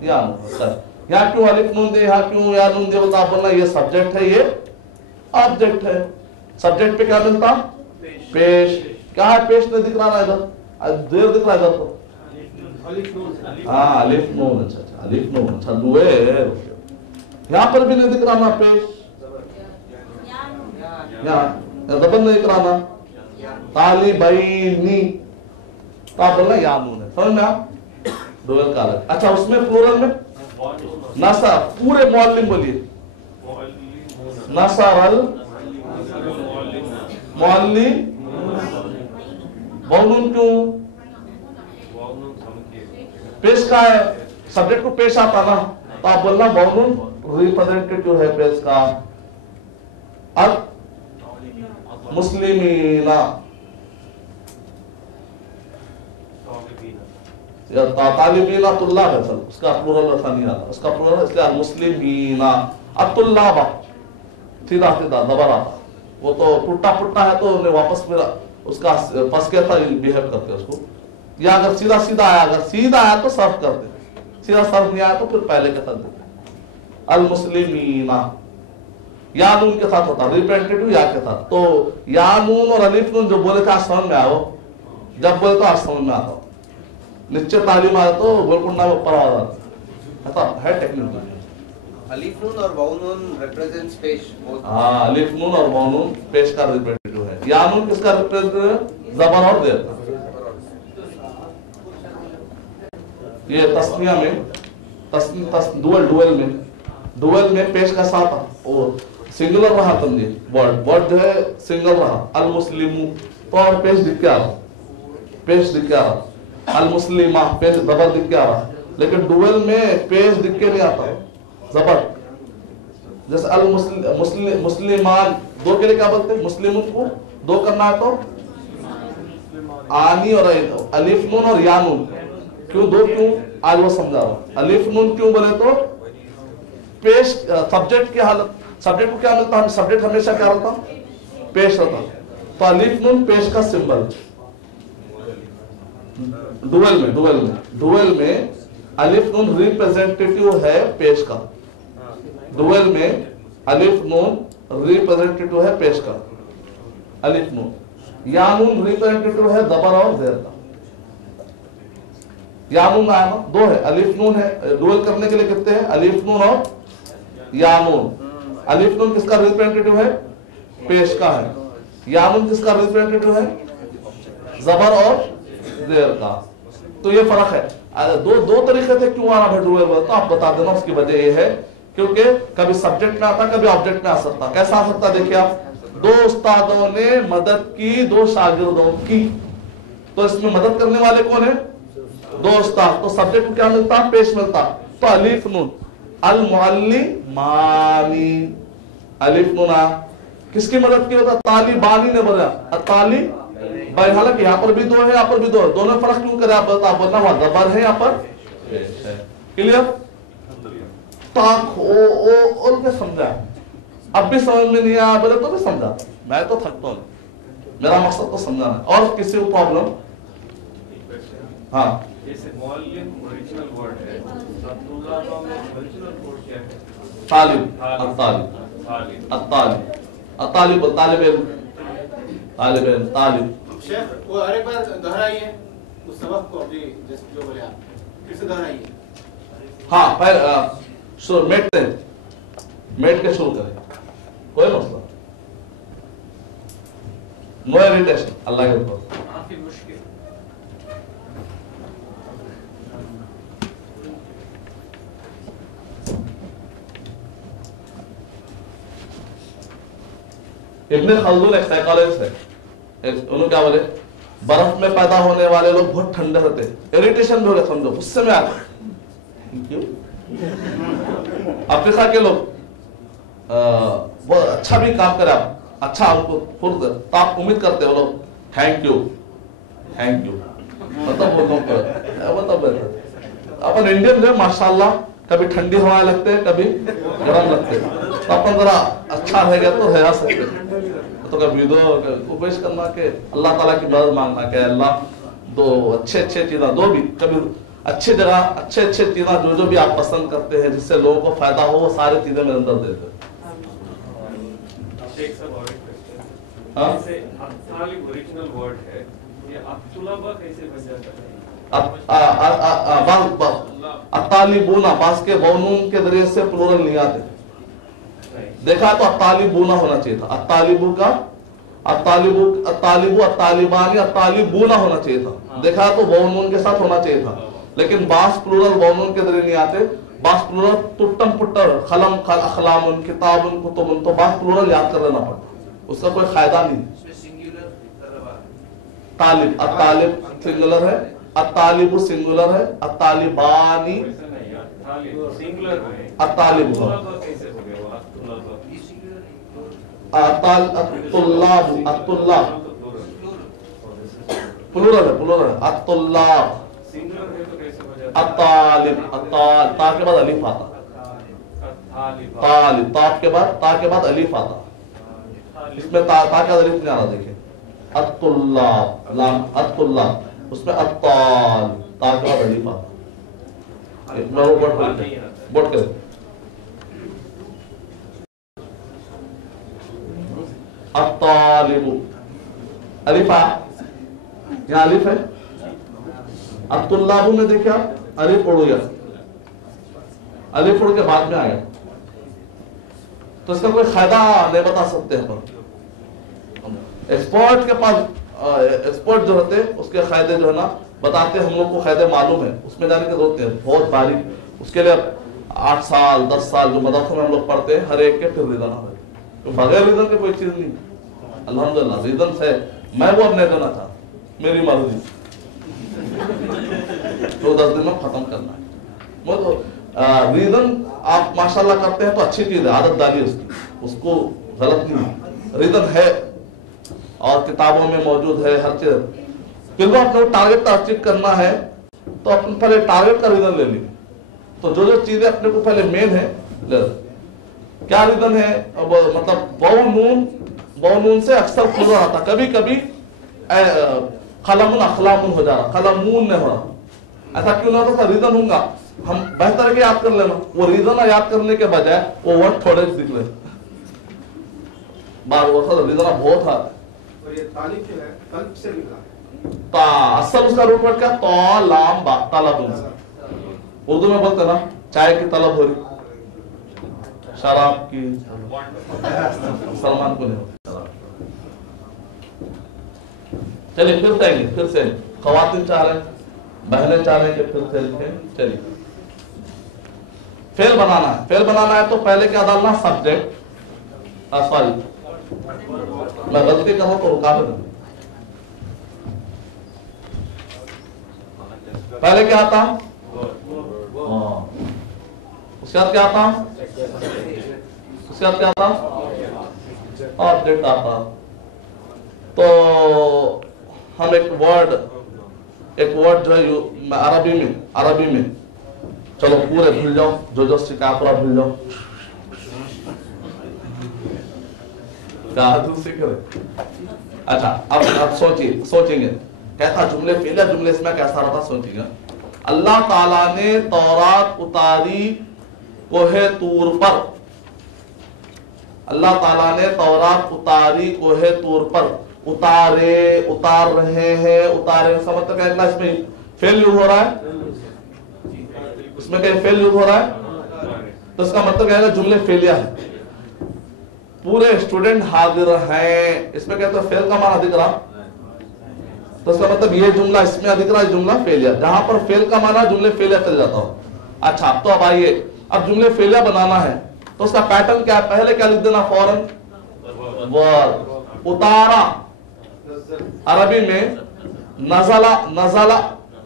यानून होता है। यहाँ क्यों अलिफ नून दे, यहाँ क्यों यानून दे, बता बोलना, ये सब्जेक्ट है, ये ऑब्जेक्ट है। सब्जेक्ट पे क्या मिलता, पेश। क्या है, पेश नहीं दिख रहा इधर, देर दिख रहा है इधर, तो हाँ अलिफ नून, अच्छा अलिफ नून, अच्छा डुएल, यहाँ पर भी नहीं दिख रहा ना पेश, यहाँ जबर नहीं दिख रहा ना, तालिबैनी, तो आप बोलना यानून है, समझ में आप, डुएल का अलग। अच्छा, उसमें प्लूरल में नसर, पूरे मुअल्लिम बोलिए, नसरल मुअल्लिम, वाउनून क्यों, पेश का है, सब्जेक्ट को पेश आता ना, तो आप बोलना बाउनून रिप्रेजेंटेटिव है पेश का। अब मुस्लिमीना या तालिबीना तुल्ला है सर, उसका प्लूरल ऐसा नहीं आता, उसका प्लूरल इसलिए मुस्लिमीना। अतुल्लाबा सीधा सीधा दबर आता, वो तो टूटा फुट्टा है तो उन्हें वापस फिर उसका फंस गया था बिहेव करते उसको। या अगर सीधा सीधा आया, अगर सीधा आया तो सर्व करते, सीधा सर्व नहीं आया तो फिर पहले के साथ देते। अल मुस्लिमीना या नून के साथ होता, रिप्रेजेंटेटिव या के साथ। तो या नून और अलिफ नून जो बोले थे आज समझ में आओ, जब बोले तो आज समझ में आता। निश्चय तालीम आया तो गोलकुंडा में ऊपर आ जाता, ऐसा है टेक्निक। अलिफ नून और वाउ नून रिप्रेजेंट्स पेश। हाँ, अलिफ नून और वाउ नून पेश का रिप्रेजेंटेटिव है। या नून किसका रिप्रेजेंटेटिव है? ज़बर और देर का। ये तस्निया में डुअल में पेश का साथ और सिंगुलर रहा, समझे वर्ड जो है सिंगल रहा। अल मुस्लिमू तो और पेश दिख क्या रहा, पेश दिख क्या रहा। अल मुस्लिमा पेश जबर दिख क्या रहा, लेकिन डुअल में पेश दिख के नहीं आता जबर। जैसे अल मुस्लिमान दो के लिए क्या बोलते हैं, मुस्लिम को दो करना है तो आनी और अलिफ नून और या नून। क्यों दो, क्यों आज वो समझा रहा हूं। अलिफ नून क्यों बोले तो पेश सब्जेक्ट की हालत, सब्जेक्ट को क्या मिलता है, सब्जेक्ट हमेशा क्या रहता, पेश रहता। तो अलिफ नून पेश का सिंबल। डुअल में अलिफ नून रिप्रेजेंटेटिव है पेश का। डुअल में अलिफ नून रिप्रेजेंटेटिव है पेश का, अलिफ नून। या नून रिप्रेजेंटेटिव है जबर और जेर का। या नून आया ना, दो है, अलिफ नून है। डुअल करने के लिए कितने हैं, अलिफ नून और या नून। अलिफ नून किसका रिप्रेजेंटेटिव है, पेश का है। या नून किसका रिप्रेजेंटेटिव है, जबर और जेर का। तो ये फर्क है। दो तरीके थे क्यों आ रहा है डुअल, तो आप बता देना। उसकी वजह ये है क्योंकि कभी सब्जेक्ट में आता, कभी ऑब्जेक्ट में आ सकता। कैसा आ सकता, देखिए आप, दो उस्तादों ने मदद की दो शागिर्दों की, तो इसमें मदद करने वाले कौन है, दो उस्ताद। तो सब्जेक्ट को क्या मिलता, पेश मिलता। तो अलिफ नून अल मुअल्लिमानी, अलिफ नून किसकी मदद की होता, तालिबानी ने बोला ताली भाई। हालांकि यहाँ पर भी दो है, यहाँ पर भी दो है, दोनों फर्क क्यों करे आप बता, बोलना वहां जबर है, यहाँ पर पेश है। क्लियर, उनके समझा। अब भी समझ में नहीं आया बोले तो भी समझा, मैं तो थकता हूँ, मेरा मकसद तो समझाना। और किसी को प्रॉब्लम? हाँ, जैसे मुअल्लिम ओरिजिनल वर्ड है, अब्दुल्लाह में ओरिजिनल वर्ड क्या है, तालिब, तालिब। शेख वो हर एक बार दोहराइए उस सबक को, अभी जैसे जो बोले आप फिर से दोहराइए। हाँ, पहले मेट के शुरू करें, कोई मसला, नो इरिटेशन, अल्लाह के ऊपर। काफी मुश्किल। इब्न खल्दून एक साइकोलॉजिस्ट है, उन्होंने क्या बोले, बर्फ में पैदा होने वाले लोग बहुत ठंडे रहते, इरिटेशन भी हो गया समझो, गुस्से में आते। क्यों? अफ्रीका के लोग वो अच्छा भी काम करे, आप अच्छा उनको फुर्द, तो आप उम्मीद करते हो लोग थैंक यू मतलब अपन इंडियन जो माशाल्लाह कभी ठंडी हवा लगते हैं, कभी गर्म लगते हैं, तो अपन जरा अच्छा रहेगा तो रह सकते। तो कभी दो कोशिश करना कि अल्लाह ताला की मदद मांगना कि अल्लाह दो अच्छे चीज़ें दो भी, कभी अच्छी जगह अच्छे चीज़ें जो भी आप पसंद करते हैं जिससे लोगों को फायदा हो, वो सारी चीजें मेरे अंदर दे दो। ओरिजिनल वर्ड है, ये अब्दुल्लाह कैसे बन जाता है? अतालिबूना पास के वनून के जरिए से प्लूरल नहीं आते, देखा तो अतालिबूना होना चाहिए था, अतालिबू का अतालिबू अतालिबानी अतालिबूना होना चाहिए था, देखा तो वनून के साथ होना चाहिए था। लेकिन बास प्लूरल वनून के जरिए नहीं आते, बास प्लूरल टुट्टम पुट्टर खलम खल अखलामुन किताबुन कुतुबुन, तो बास प्लूरल याद कर लेना पड़ता, उसका कोई फायदा नहीं। तालिब, अतालिब सिंगुलर है, अतालिबु सिंगुलर है, अतालिबानी अत्तालिब हो, अत्तुल्लाब, अत्तुल्लाब प्लूरल है, प्लूरल है, अत्तुल्लाब, अत्तालिब, अत्ताल, ता के बाद अलिफ आता, तालिब, ता के बाद अलिफ आता, इसमें ता के बाद अलिफ नहीं आ रहा, देखिए अत्तुल्लाब, लाम अत्तुल्लाब, उसमें अत्ताल, ता के बाद अलिफ आता, मैं वो बोट कर अत्तालिबु, अलिफ आ, यहाँ अलिफ है, अत्तुल्लाबु में देखिए आप अलिफ उड़ गया, अलिफ उड़ के बाद में आया, तो इसका कोई फायदा नहीं बता सकते हैं। एक्सपर्ट के पास एक्सपर्ट जो होते हैं उसके फायदे जो है ना बताते, हम लोग को फायदे मालूम है, उसमें जाने की जरूरत है बहुत बारीक, उसके लिए 8 साल 10 साल जो मदरसे में हम लोग पढ़ते हैं हर एक के फिर रीजन है, तो बगैर रीजन के कोई चीज नहीं। अल्हम्दुलिल्लाह रीजन से मैं वो अब नहीं देना चाहता, मेरी मर्जी, तो 10 दिन में खत्म करना है। वो तो रीजन आप माशाल्लाह करते हैं तो अच्छी चीज है, आदत डालिए उसकी, उसको गलत नहीं है, रीजन है और किताबों में मौजूद है हर चीज। फिर वो अपने टारगेट अचीव करना है तो अपन पहले टारगेट का रीजन ले लीजिए, तो जो जो चीजें अपने को पहले मेन है ले, क्या रीजन है, मतलब वाउ नून से अक्सर प्लूरल आता, कभी कभी खलमुन अखलामुन हो जा रहा, खलमून नहीं हो रहा, ऐसा क्यों ना होता, रीजन होगा हम बेहतर के याद कर लेना, वो रीजन याद करने के बजाय वो वर्ड थोड़े सीख ले, बार वो रीजन बहुत है। और ये तालिब जो है कल्ब से निकला है, ता असल उसका रूट वर्ड क्या, तो लाम बा, तलब, उर्दू में बोलते ना चाय की तलब हो रही, शराब की, सलमान को नहीं। चलिए फिर से फिर से खवातीन चाह रहे हैं, बहनें चाह रहे हैं कि फिर से लिखें। चलिए फेल बनाना है, फेल बनाना है तो पहले क्या डालना, सब्जेक्ट, सॉरी मैं गलती कर रहा हूं तो रुका दे, पहले क्या आता, उसके बाद क्या आता, उसके बाद क्या आता, ऑब्जेक्ट आता। तो हम एक वर्ड जो है अरबी में चलो पूरे भूल जाओ, जो जो सीखा पूरा भूल जाओ, सीख रहे। अच्छा अब सोचेंगे कैसा जुमले पहले जुमले इसमें कैसा रहता, सोचिएगा। अल्लाह ताला ने तौरात उतारी कोहे तूर पर, अल्लाह ताला ने तौरात उतारी कोहे तूर पर, उतार रहे हैं, उतारे का मतलब क्या है, इसमें फेल यूज हो रहा है, इसमें कहीं फेल यूज हो रहा है, तो इसका मतलब क्या है, जुमले फेलिया है, पूरे स्टूडेंट हाजिर हैं, इसमें कहते हैं फेल का माना दिख रहा, तो इसका मतलब ये जुमला इसमें अधिक रहा, जुमला फेलियर, जहां पर फेल का माना जुमले फेलियर चल जाता हो। अच्छा तो अब आइए, अब जुमले फेलियर बनाना है तो उसका पैटर्न क्या है, पहले क्या लिख देना, फौरन वर्ब, उतारा अरबी में नजला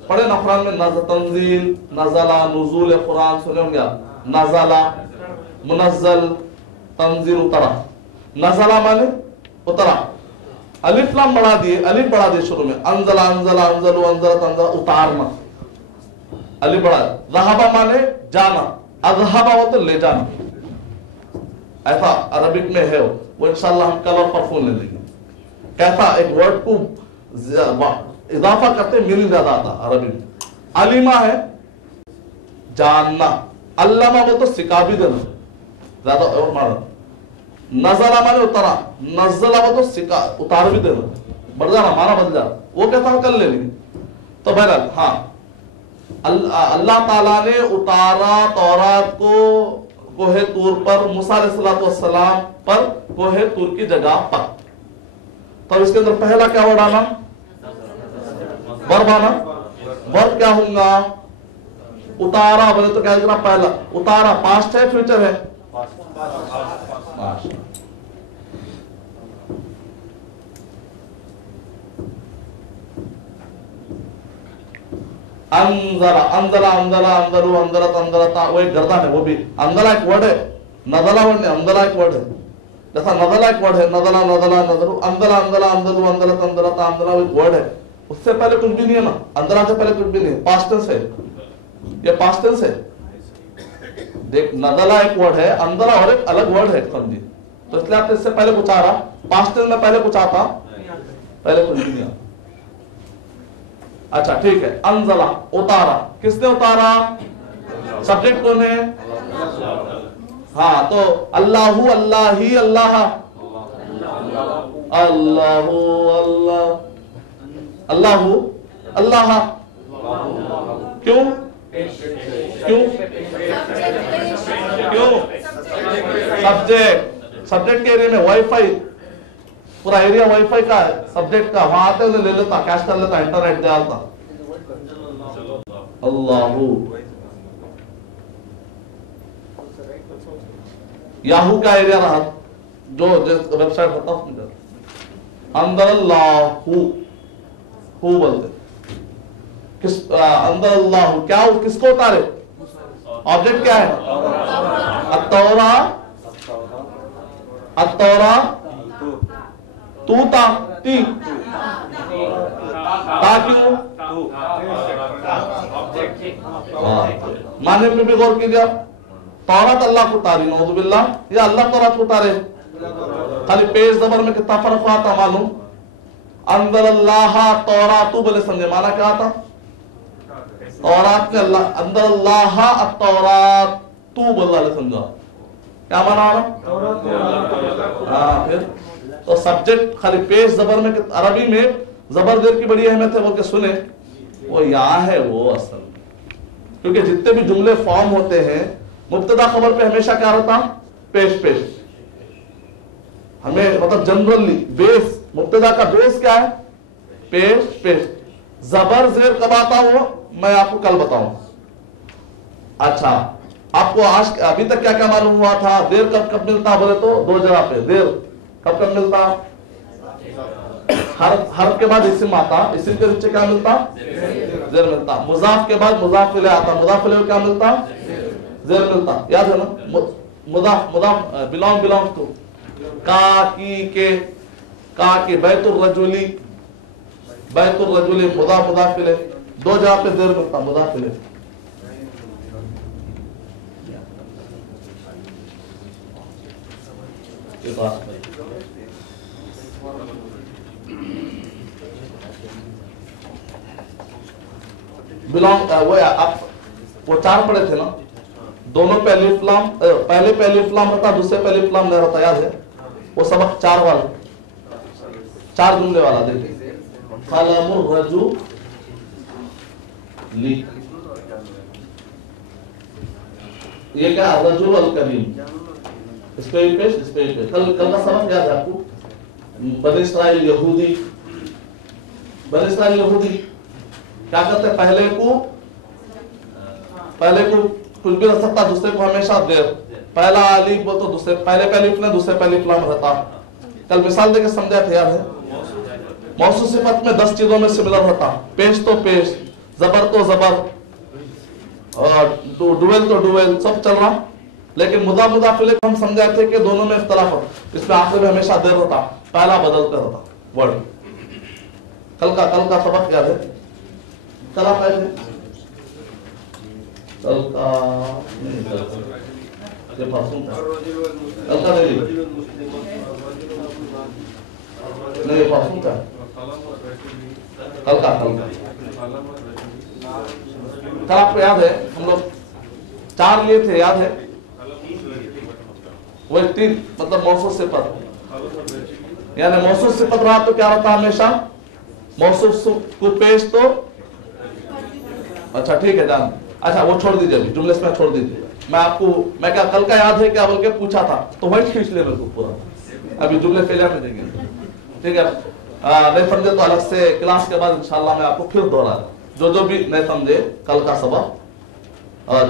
पढ़े ना कुरान में, तंजील, नजला, नुज़ूल कुरान सुने होंगे आप, नजला मुनज़्ज़ल, तंजील उतरा, नजला माने उतरा, अलिफ लाम बढ़ा दिए शुरू में, अंजला अंजला अंजलु अंजला अंजला, उतारना, अलिफ बढ़ा, ज़हबा माने जाना, अज़हबा हो तो ले जाना, ऐसा अरबिक में है वो इंशाल्लाह हम कल और परसों ले लेंगे। कैसा एक वर्ड को इजाफा करते मीनिंग ज्यादा आता अरबी में। अलीमा है जानना, अल्लामा वो तो सिखा भी देना, ज्यादा और माना। नजला माने उतारा, नजला वो तो सिखा उतार भी देना, बढ़ जाना माना बदल जाना, वो कहता हम कल ले लेंगे। तो बहरहाल हाँ, अल्लाह ताला ने उतारा तौरात को कोहे तूर पर, मूसा अलैहिस्सलाम पर कोहे तूर की जगह पर। तो इसके अंदर पहला क्या वर्ड आना, वर्ब आना, वर्ब क्या होगा, उतारा, बोले तो क्या लिखना, पहला उतारा पास्ट है फ्यूचर है, पास्ट। अंजला अंजला अंजला अंजलू अंजलत अंजलता, वो एक गर्दन है, वो भी अंजला एक वर्ड है, नजला वर्ड नहीं, अंजला एक वर्ड है। जैसा नजला एक वर्ड है, नजला नजला नजरू, अंजला अंजला अंजलू अंजलत अंजलता अंजला एक वर्ड है, उससे पहले कुछ भी नहीं है ना, अंजला से पहले कुछ भी नहीं है, पास्ट टेंस है, ये पास्ट टेंस है। देख नजला एक वर्ड है, अंजला और एक अलग वर्ड है, समझी, तो इसलिए आपने इससे पहले कुछ आ रहा, पास्ट टेंस में पहले कुछ आता, पहले कुछ भी नहीं आता। अच्छा ठीक है, अंजला उतारा, किसने उतारा, सब्जेक्ट कौन है, हाँ तो अल्लाहु अल्लाह ही अल्लाह, अल्लाहु अल्लाह अल्लाहु अल्लाह, क्यों क्यों क्यों, सब्जेक्ट, सब्जेक्ट के एरिया में वाईफाई, पूरा एरिया वाईफाई का है, सब्जेक्ट का, वहां आते उन्हें ले लेता, कैश कर लेता, इंटरनेट डालता, अल्लाहु। याहू का एरिया रहा, जो वेबसाइट होता है, अंदर अल्लाहु हु बोलते, किस अंदर अल्लाहु, क्या किसको उतारे, ऑब्जेक्ट क्या है, अत्तौरा, अत्तौरा तूता ती, क्यों, माने में भी गौर कीजिए, तौरात अल्लाह को उतारी, नौजुबिल्लाह, या अल्लाह तौरात को उतारे, खाली पेश जबर में कितना फर्क हुआ था मालूम, अंदर अल्लाह तौरातू बोले, समझे माना क्या था, तौरात में अल्लाह, अंदर अल्लाह अत्तौरात तू बोला, समझा क्या माना रहा, हाँ फिर तो सब्जेक्ट खाली पेश जबर में, अरबी में जबर देर की बड़ी अहमियत है, बोल के सुने, वो यहाँ है वो असल, क्योंकि जितने भी जुमले फॉर्म होते हैं, मुब्तदा खबर पे हमेशा क्या रहता, पेश पेश, हमें मतलब जनरली बेस, मुब्तदा का बेस क्या है, पेश पेश, जबर जेर कब आता वो मैं आपको कल बताऊं। अच्छा आपको आज अभी तक क्या क्या मालूम हुआ था, देर कब कब मिलता बोले तो दो जगह पे, देर कब कब मिलता, हर के बाद इस्म आता, इस्म के नीचे क्या मिलता, जेर मिलता, मुजाफ के बाद मुजाफ इलैह आता, मुजाफ इलैह क्या मिलता, जेर मिलता, याद है ना, मुजाफ मुजाफ बिलोंग बिलोंग टू, का की बैतुर रजुली, बैतुर रजुली मुजाफ मुजाफ इलैह, दो जगह पे जेर मिलता, मुजाफ इलैह। बिलोंग वो चार पढ़े थे ना, दोनों पे अलिफ लाम, पहले पे अलिफ लाम रहता, दूसरे पे अलिफ लाम नहीं रहता, याद है वो सबक चार वाला, चार जुमले वाला, देखिए कलमुर रजुली, ये क्या रजुल अल करीम, इस पे भी पेश, इस पे भी पेश, कल का सबक याद है आपको, बनी इस्राइल यहूदी, बनी इस्राइल यहूदी क्या करते, पहले को कुछ भी रख सकता, दूसरे को हमेशा देर, पहला अलीफ बोल तो दूसरे पहले पे अलीफ नहीं, दूसरे पे अलीफ लाम रहता। कल मिसाल देके समझा था, याद है, मौसूफ सिफत में 10 चीजों में सिमिलर होता, पेश तो पेश, जबर तो जबर, और डुवेल तो डुवेल, सब चल रहा, लेकिन मुदा मुदाफिले को हम समझाए थे कि दोनों में इख्तलाफ होता, इसमें आखिर में हमेशा देर होता, पहला बदलते होता वर्ड। कल का सबक याद है, कल आप आए थे, कल का ये परसों था, कल का नहीं परसों का, कल आपको याद है, हम लोग 4 लिए थे, याद है, वो 3 मतलब मौसूफ सिफत, यानी मौसूफ सिफत रहा तो क्या रहता हमेशा, मौसूफ को पेश तो, अच्छा ठीक है जान, अच्छा वो छोड़ दीजिए, जुमले में छोड़ दीजिए, मैं क्या कल का याद है क्या बोल के पूछा था, तो वही खींच ले मेरे को पूरा, अभी जुमले फेलियर में देंगे, ठीक है, नहीं समझे तो अलग से क्लास के बाद इंशाल्लाह मैं आपको फिर दोहरा, जो भी नहीं समझे कल का सबक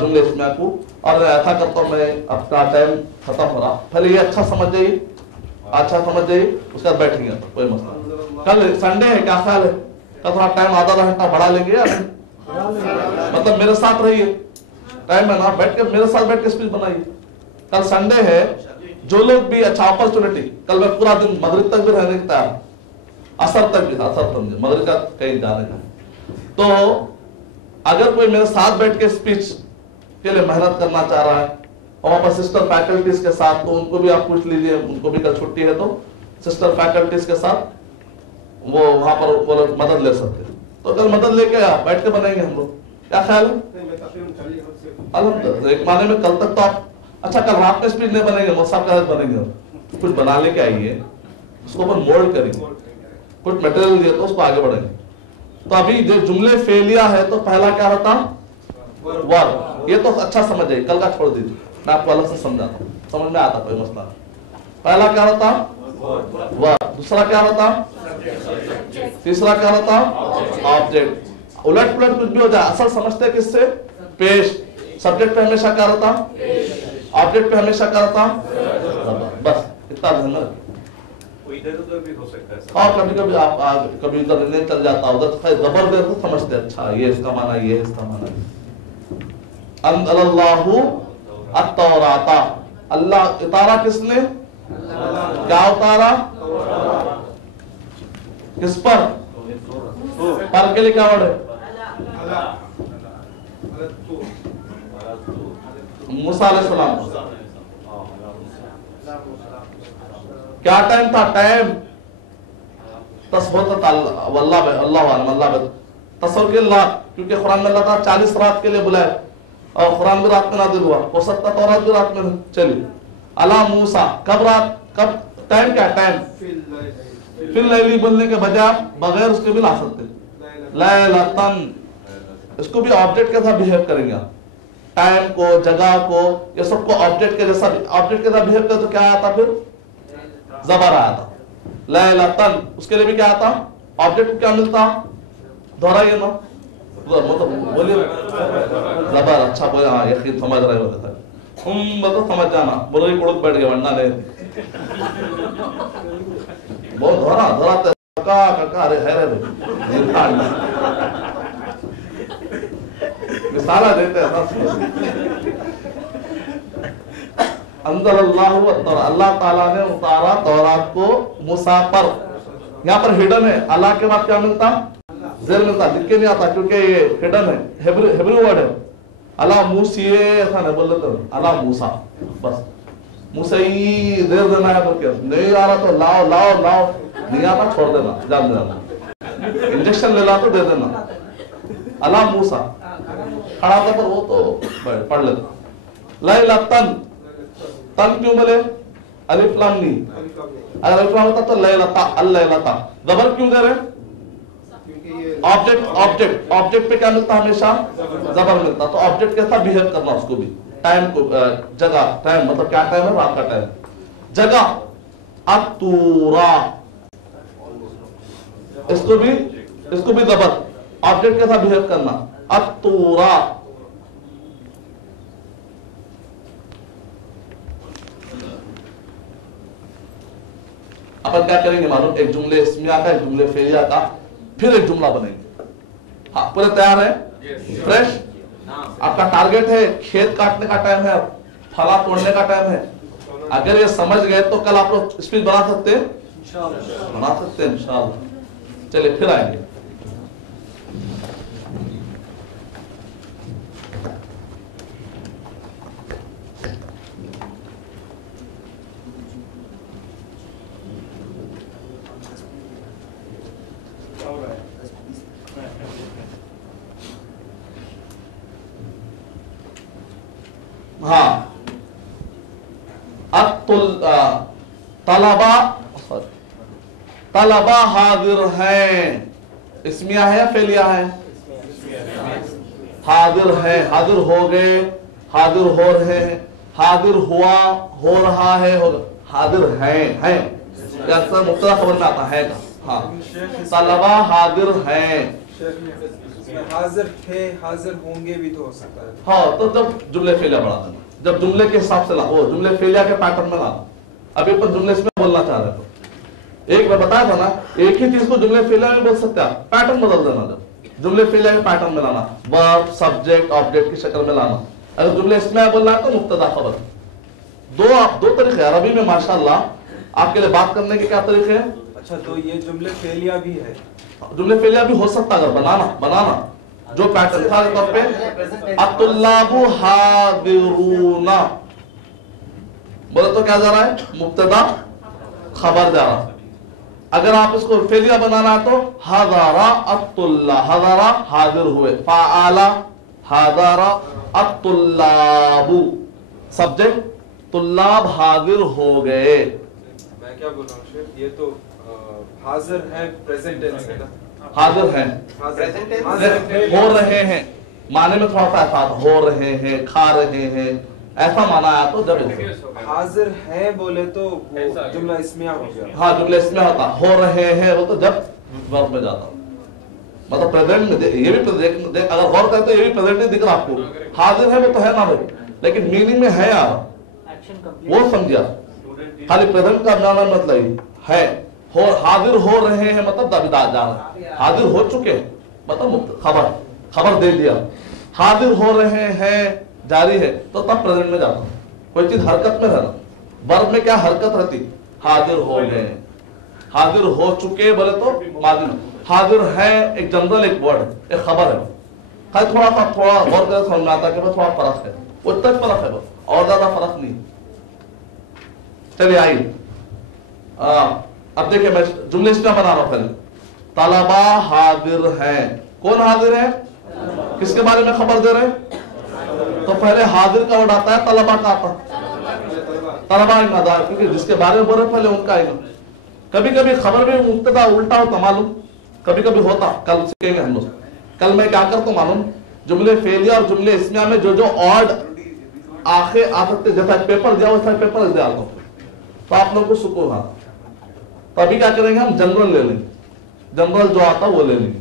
जुमले इसमें आपको, और ऐसा करता हूँ मैं, अपना टाइम खत्म हो रहा, पहले ये अच्छा समझ जाइए, उसके बाद बैठेंगे, कोई मसला। कल संडे है, क्या ख्याल है, कल थोड़ा टाइम आधा घंटा बढ़ा लेंगे या नहीं, मतलब मेरे साथ रहिए, टाइम है ना, बैठ के मेरे साथ बैठ के स्पीच बनाइए। कल संडे है, जो लोग भी अच्छा अपॉर्चुनिटी, कल मैं पूरा दिन मगरिब तक भी रहने की तैयार, असर तक भी था, असर तक मगरिब का कहीं जाने का। तो अगर कोई मेरे साथ बैठ के स्पीच के लिए मेहनत करना चाह रहा है और वहां पर सिस्टर फैकल्टीज के साथ, तो उनको भी आप पूछ लीजिए, उनको भी कल छुट्टी है तो सिस्टर फैकल्टीज के साथ वो वहां पर वो लोग मदद ले सकते हैं। तो कल मदद लेके आप बैठ के बनेंगे हम लोग, क्या ख्याल है? एक माने में कल तक तो आप, अच्छा कल रात में स्पीच नहीं बनेंगे, मौसम का बनेंगे, कुछ बना लेके आइए, उसको अपन मोल्ड करेंगे, कुछ मटेरियल दिए तो उसको आगे बढ़ेंगे। तो अभी जो जुमले फेलिया है तो पहला क्या होता? वर्ब। ये तो अच्छा समझ जाइए, कल का छोड़ दीजिए, मैं आपको अलग से समझाता हूँ, समझ में आता कोई मसला। पहला क्या होता? वर्ब। दूसरा क्या होता? तीसरा क्या होता? ऑब्जेक्ट। उलट पुलट कुछ भी हो जाए, असल समझते किससे? पेश। सब्जेक्ट पे हमेशा क्या होता? ऑब्जेक्ट पे हमेशा क्या होता? बस इतना ध्यान में रखिए। इधर उधर भी हो सकता है और कभी कभी आप कभी उधर नहीं चल जाता, उधर जबर दे तो समझते अच्छा ये इसका माना, ये इसका माना। अंज़लल्लाहु अत-तौराता, अल्लाह उतारा किसने? क्या उतारा? किस पर? पर के लिए क्या वर्ड है? मूसा अलैहिस्सलाम। क्या टाइम था? टाइम तस्बीह अल्लाह, क्योंकि कुरान में अल्लाह ताला 40 रात के लिए बुलाए और कुरान भी रात में नाज़िल हुआ, हो सकता तौरात भी रात में चली। अला मूसा, कब रात, कब टाइम, क्या टाइम? फिर लैली बोलने के बजाय बगैर उसके भी ला सकते, लैलतन, इसको भी ऑब्जेक्ट के साथ बिहेव करेंगे आप, टाइम को, जगह को, ये सबको ऑब्जेक्ट के जैसा, ऑब्जेक्ट के साथ बिहेव कर तो क्या आया था? फिर जबर आया था, लैलतन। उसके लिए भी क्या आता? ऑब्जेक्ट को क्या मिलता? दोहराइए ना, मतलब बोलिए जबर। अच्छा बोले, हाँ यकीन समझ रहे होते थे तुम, मतलब समझ जाना, बोलो कुड़क बैठ गया वरना नहीं। बहुत दोहरा दोहराते का अरे है रे मिसाला देते हैं। अंज़लल्लाहु अत-तौरात, अल्लाह ताला ने उतारा तौरात को मूसा पर। यहाँ पर हिडन है, अल्लाह के बाद क्या मिलता? ज़ेर मिलता, लिख के नहीं आता क्योंकि ये हिडन है, हिब्रू वर्ड है। अला मूसिए ऐसा नहीं बोल तो अला मूसा, बस मूसा ही देर देना है तो क्या, नहीं आ रहा तो लाओ लाओ लाओ, नहीं आता छोड़ देना, जान देना, इंजेक्शन ले ला तो दे देना। अला मूसा खड़ा था पर वो तो पढ़ लेता। लैलतन, तन क्यों बोले? अलिफ लाम नी, अगर अलिफ लाम होता तो लैलता, अल-लैलता। जबर क्यों दे रहे? ऑब्जेक्ट, ऑब्जेक्ट, ऑब्जेक्ट पे क्या मिलता? हमेशा जबर मिलता, तो ऑब्जेक्ट के साथ बिहेव करना उसको भी। टाइम को, जगह, टाइम मतलब क्या टाइम है? रात का टाइम। जगह अतूरा, इसको भी जबर, ऑब्जेक्ट के साथ बिहेव करना, अतूरा। अपन क्या करेंगे मालूम? एक जुमले इस्मिया का, एक जुमले फेलिया का, फिर एक जुमला बनेंगे। हाँ पूरे तैयार है? फ्रेश? आपका टारगेट है, खेत काटने का टाइम है, फला तोड़ने का टाइम है। अगर ये समझ गए तो कल आप लोग स्पीच बना सकते हैं, बना सकते हैं इंशाअल्लाह। चलिए फिर आएंगे। हाँ, तलबा हाजिर हैं, इसमिया है या फेलिया है? हाजिर है, हाजिर हो गए, हाजिर हो रहे हैं, हाजिर हुआ, हो रहा है, हाजिर हैं, ऐसा मुक्तदा खबर में आता है का। हाँ, तलबा हाजिर हैं, हाजिर थे, हाजिर होंगे भी तो हो सकता है। हाँ, तो जब जुमले फेलिया बढ़ा देना, जब जुमले के हिसाब से ला, वो जुमले फेलिया के पैटर्न में लाना। अभी अपन जुमले इसमें बोलना चाह रहे थे, एक मैं बताया था ना, एक ही चीज को जुमले फेलिया में बोल सकते हैं, पैटर्न बदल देना। जब जुमले फेलिया के पैटर्न में लाना, वर्ब सब्जेक्ट ऑब्जेक्ट की शक्ल में लाना। अगर जुमले इस्मिया बोलना है तो मुब्तदा खबर। दो तरीके हैं अरबी में माशाल्लाह आपके लिए बात करने के। क्या तरीके हैं? अच्छा, तो ये जुमले फेलिया भी है? जुमले फेलिया भी हो सकता है अगर बनाना जो पैटर्न था। तौर पे अतुल्लाबु हादिरूना बोले तो क्या जा रहा है? मुब्तदा खबर जा रहा है। अगर आप इसको फेलिया बनाना है तो हज़ारा अत्तुल्ला, हज़ारा हाजिर हुए, फ़ाआला हज़ारा अत्तुल्लाबु सब्जेक्ट, तुल्लाब हाजिर हो गए। मैं क्या बोल रहा हूँ शेख, ये तो हाजिर है प्रेजेंट टेंस है ना? हाजिर हैं, प्रेजेंट टेंस हो रहे हैं, माने में थोड़ा सा ऐसा हो रहे हैं, खा रहे हैं, ऐसा माना है तो जब हाजिर है बोले तो वो जुमला इस्मिया हो गया। हाँ, जुमले इसमें होता हो रहे हैं वो तो जब वर्ब में जाता, मतलब प्रेजेंट में ये भी प्रेजेंट। अगर गौर करें तो ये भी प्रेजेंट नहीं दिख रहा आपको। हाजिर है वो तो है ना भाई, लेकिन मीनिंग में है यार, वो समझिया। खाली प्रेजेंट का जाना मतलब है, हो हाजिर हो रहे हैं मतलब दावेदार जा रहे हैं, हाजिर हो चुके हैं मतलब खबर दे दिया। हाजिर हो रहे हैं जारी है तो तब प्रेजेंट में जाता। कोई चीज हरकत में रहना, वर्ब में क्या हरकत रहती? हाजिर हो गए, हाजिर हो चुके बोले तो माजी में। हाजिर है एक जनरल एक वर्ड, एक खबर है। खाली थोड़ा गौर करके समझ में आता है कि थोड़ा फर्क है, उतना फर्क है बस, और ज्यादा फर्क नहीं। चलिए आइए अब देखिए, मैं जुमले इसमें बना रहा हूं। पहले तलबा हाजिर हैं, कौन हाजिर है? किसके बारे में खबर दे रहे हैं? तो पहले हाजिर का वर्ड आता है, तलबा का आता है। तलबा इनादार, क्योंकि जिसके बारे में बोल रहे पहले उनका आएगा। कभी कभी खबर में मुब्तदा उल्टा होता मालूम, कभी कभी होता, कल सीखेंगे हम लोग। कल मैं क्या करता हूं मालूम, जुमले फेलिया और जुमले इस्मिया में जो ऑड आखे आ सकते, जैसा पेपर दिया वैसा पेपर दिया हूं, तो आप लोग को सुकून आता। तो अभी क्या करेंगे, हम जनरल ले लेंगे, जनरल जो आता वो ले लेंगे।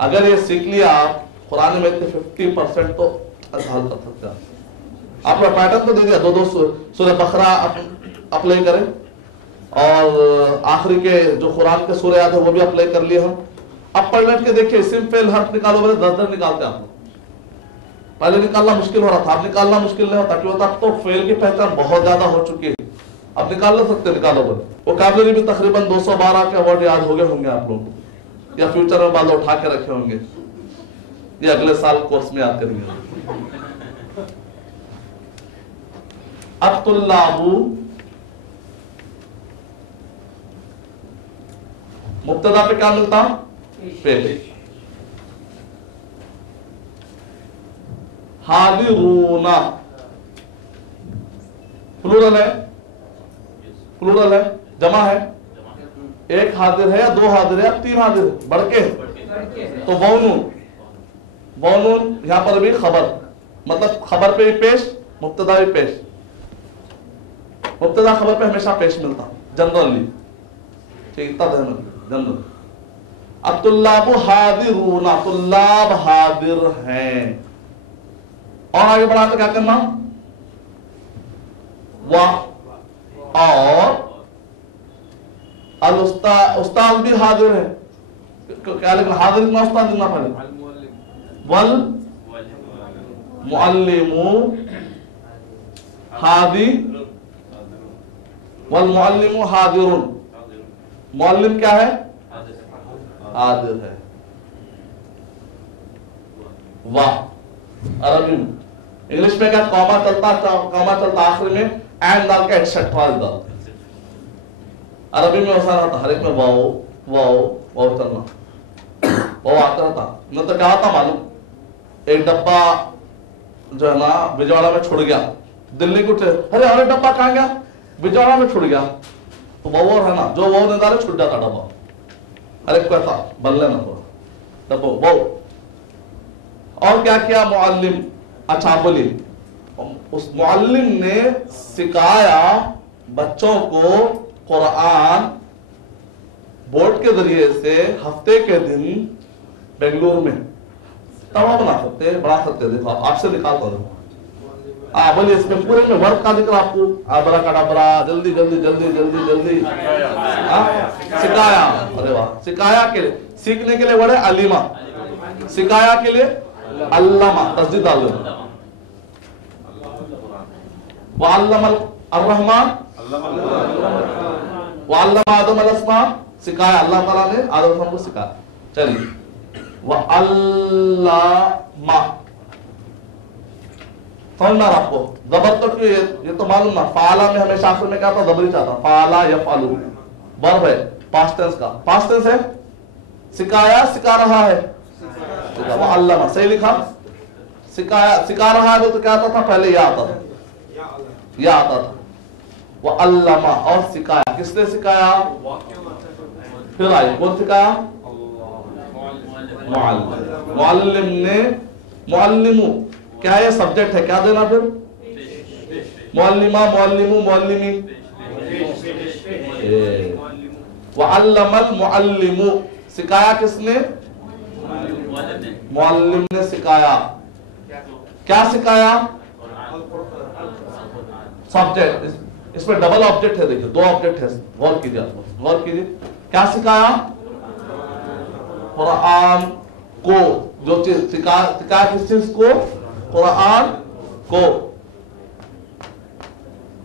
अगर ये सीख लिया आप, कुरान में 50% तो हल कर सकते हैं। आप लोग पैटर्न तो दे दिया, दो सूरह बकरा अप्लाई करें, और आखिरी के जो कुरान के सूरह याद है वो भी अप्लाई कर लिए हम। अब पलट के देखिए, इस्म फेल हर्फ निकालो बोले 10 निकालते आप लोग। पहले निकालना मुश्किल हो रहा था, अब निकालना मुश्किल नहीं होता, क्यों? तब तो फेल की पहचान बहुत ज्यादा हो चुकी है, अब निकाल नहीं सकते, निकालो बोले। वोकैबुलरी भी तकरीबन 212 के वर्ड याद हो गए होंगे आप लोगों को, या फ्यूचर में बाद उठा के रखे होंगे, ये अगले साल कोर्स में याद करेंगे। अत्तुल्लाबु मुब्तदा पे क्या मिलता? पेश। हादिरूना प्लूरल है, प्लूरल है, जमा है। एक हाजिर है या दो हाजिर है या तीन हाजिर है, बढ़ के। तो बौनून यहां पर भी खबर, मतलब खबर पे भी पेश, मुब्तदा भी पेश। मुब्तदा खबर पे हमेशा पेश मिलता जनरली, ठीक, इतना ध्यान रखना जनरल। अत्तुल्लाबु हादिरूना, तुल्लाब हाजिर हैं। और आगे बढ़ा तो क्या करना? और अल उस्ताद भी हाजिर है, क्या लिखना? हाजिर लिखना, उस्ताद लिखना पड़ेगा। वल मुअल्लिमु हादिर, वल मुअल्लिमु हादिरुन। मुअल्लिम क्या है? हाजिर है। वाह, अरबी में। इंग्लिश में क्या कॉमा चलता आखिर में, एंड डाल के एक्सेट्रा डालते। अरबी में वैसा रहता, हर एक में वाओ वाओ वाओ चलना, वाओ आता रहता। न तो क्या होता मालूम, एक डब्बा जो है ना बिजवाड़ा में छुड़ गया, दिल्ली को अरे अरे डब्बा कहाँ गया? बिजवाड़ा में छुड़ गया। तो वो है ना, जो वो नहीं डाले छुट जाता डब्बा। अरे कहता बन लेना थोड़ा डब्बो वो। और क्या किया? मुअल्लिम। अच्छा बोलिए, उस मुअल्लिम ने सिखाया बच्चों को कुरान बोर्ड के जरिए से हफ्ते के दिन बेंगलुरु में। तवा बना सकते, बढ़ा सकते। देखो आपसे निकालता हूं, बोलिए इसमें पूरे में वर्क का जिक्र आपको, आबरा कड़ाबरा, जल्दी जल्दी जल्दी जल्दी जल्दी सिखाया। अरे वाह, सिखाया के लिए, सीखने के लिए बड़े अलीमा, सिखाया के लिए अल्लामा, तस्दीद डाल देना। वअल्लमल अर्रहमान, वअल्लम आदम अल अस्मा, सिखाया अल्लाह ताला ने आदम को सिखाया। चलिए वअल्लमा, समझना आपको जबर तो क्यों, ये तो मालूम ना। फाला में हमेशा आखिर में क्या था, जबर ही चाहता। फाला यफअलु वर्ब है, पास्ट टेंस का, पास्ट टेंस है। सिखाया सिखा रहा है, वअल्लमा सही लिखा। सिखाया सिखा रहा है तो क्या आता था, पहले या आता था, या आता था। वअल्लमा और सिखाया, किसने सिखाया, फिर आए कौन सिखाया, मुअल्लिम। मुअल्लिम ने, मुअल्लिमु क्या है, सब्जेक्ट है, क्या देना फिर, मुअल्लिमा, मुअल्लिमु, मुअल्लिमी। वअल्लमल मुअल्लिमु, सिखाया किसने, मुअल्लिम ने सिखाया। क्या सिखाया, सब्जेक्ट, इसमें डबल ऑब्जेक्ट है, देखिए दो ऑब्जेक्ट है, गौर कीजिए, गौर कीजिए। क्या सिखाया, कुरान को, जो चीज सिखाया किस चीज को, कुरान को।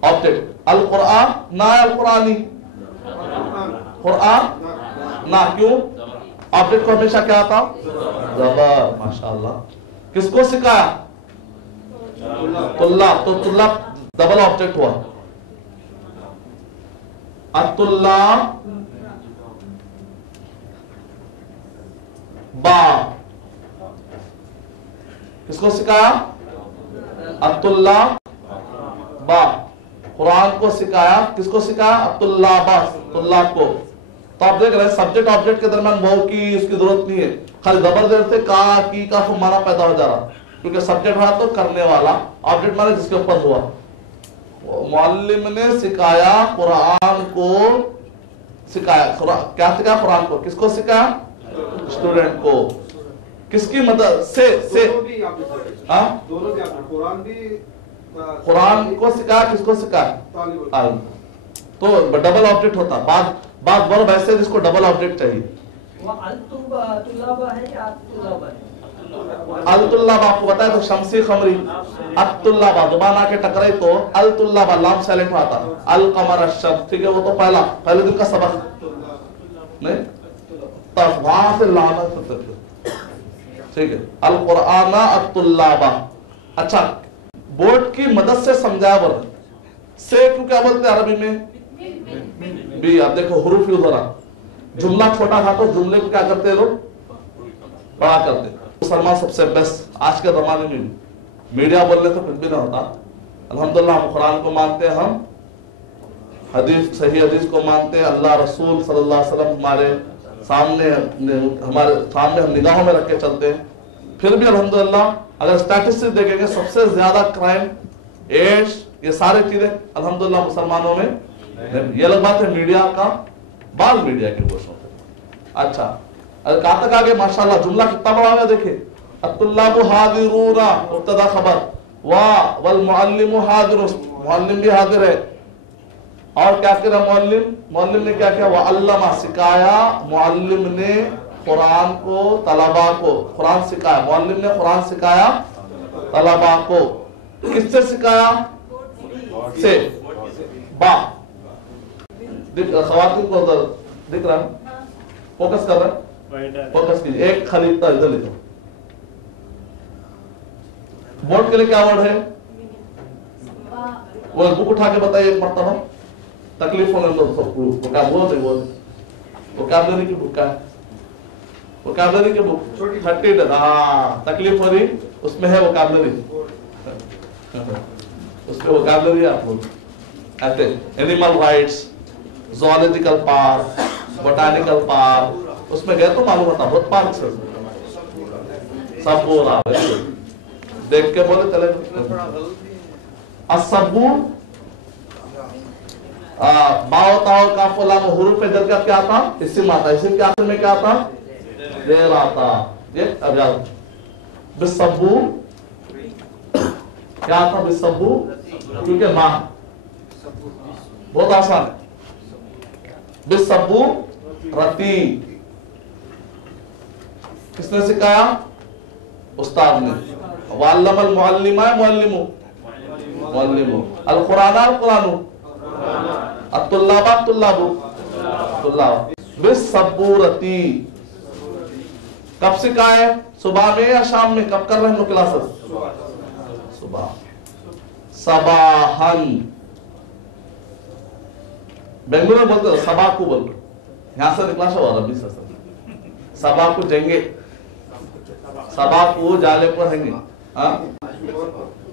ऑब्जेक्ट अल कुरान ना, अल कुरानी, कुरान ना, क्यों, ऑब्जेक्ट को हमेशा क्या आता, जबर, माशाअल्लाह। किसको सिखाया, तुल्लाब, तो तुल्लाब डबल ऑब्जेक्ट हुआ। अतुल्लाब बा, किसको सिखाया, अतुल्लाब बा, कुरान को सिखाया। किसको सिखाया, अतुल्लाबा, तुल्लाब को। तो आप देख रहे हैं सब्जेक्ट ऑब्जेक्ट के दरमियान वाव की उसकी जरूरत नहीं है, खाली जबर देर से का की का माना पैदा हो जा रहा, क्योंकि सब्जेक्ट रहा तो करने वाला, ऑब्जेक्ट माने जिसके ऊपर हुआ। मुअल्लिम ने सिखाया कुरान को, सिखाया क्या सिखाया, कुरान को। किसको सिखाया, स्टूडेंट को। किसकी मदद से, कुरान को सिखाया, किसको सिखाया, तो डबल ऑब्जेक्ट होता। बात वर्ब ऐसे जिसको डबल ऑब्जेक्ट चाहिए। अल-तुल्लाब आपको बताया तो शमसी खमरी, अत-तुल्लाबा जुबान आके टकराई तो अल-तुल्लाबा लाम साइलेंट आता, अल-कमर अश-शम्स, ठीक है, वो तो पहले दिन का सबक नहीं, तब वहां से लानत तक, ठीक है। अल-कुराना अत-तुल्लाबा। अच्छा, बोर्ड की मदद से समझाया वर्ग से, क्यों क्या बोलते हैं अरबी में, भी। आप देखो हुरूफ यूज हो रहा, जुमला छोटा था तो जुमले को क्या करते हैं लोग, बड़ा करते। मुसलमान सबसे बेस्ट आज के जमाने में, मीडिया बोलने से कुछ भी ना होता। अल्हम्दुलिल्लाह हम कुरान को मानते हैं, हम हदीस, सही हदीस को मानते हैं। अल्लाह रसूल सल्लल्लाहु अलैहि वसल्लम हमारे सामने हम निगाहों में रख के चलते हैं। फिर भी अल्हम्दुलिल्लाह अगर स्टैटिस्टिक्स देखेंगे सबसे ज्यादा क्राइम, एड्स, ये सारी चीजें अल्हम्दुलिल्लाह मुसलमानों में। ये अलग बात है मीडिया का, बाल मीडिया के वो शौक। अच्छा, कहां तक आगे, माशाल्लाह जुमला कितना बड़ा है, देखिए। अत-तुल्लाबु हादिरूना, मुब्तदा खबर, वाह वल मुअल्लिमु हादिरुस, मुअल्लिम भी हाजिर है। और क्या किया मुअल्लिम ने क्या किया, वअल्लमा, सिखाया। मुअल्लिम ने कुरान को, तलबा को कुरान सिखाया। मुअल्लिम ने कुरान सिखाया तलबा को। किससे सिखाया, से, बा। खवातीन को दिख रहा है, फोकस कर रहे हैं, फोकस कीजिए। एक खरीदता, इधर लिखो। बोर्ड के लिए क्या वर्ड है, वो बुक उठा के बताइए एक मरतबा, तकलीफ होने दो सबको। वोकैबुलरी की बुक का है, वोकैबुलरी की बुक 30, हाँ तकलीफ हो रही, उसमें है वोकैबुलरी, उसमें वोकैबुलरी है। आप लोग ऐसे animal rights, zoological park, botanical park, उसमें गए तो मालूम होता, बहुत पार्क से सब बोल रहा है, देख के बोले चले। असबू बाओ का फुला हुरूफ जल का क्या था, इस्म आता, इस्म के आखिर में क्या आता, देर आता। ये अब बिसब्बू क्या था, बिसब्बू, क्योंकि मां बहुत आसान है। बिसब्बू रती, किसने सिखाया? उस्ताद ने। वअल्लमल मुअल्लिमा मुअल्लिमु मुअल्लिमु अल कुराना अल कुरानु अत्तुल्लाबा तुल्लाबु तुल्लाब बिस्सबूरती। कब सिखाए? सुबह में या शाम में? कब कर रहे हैं क्लासेस? सुबह। सबाहन, बेंगलुरु में बोलते सबा को बोलते, यहां से निकला शब्द अरबी से। सबा को जाएंगे, सबा को जाले पर रहेंगे। हाँ,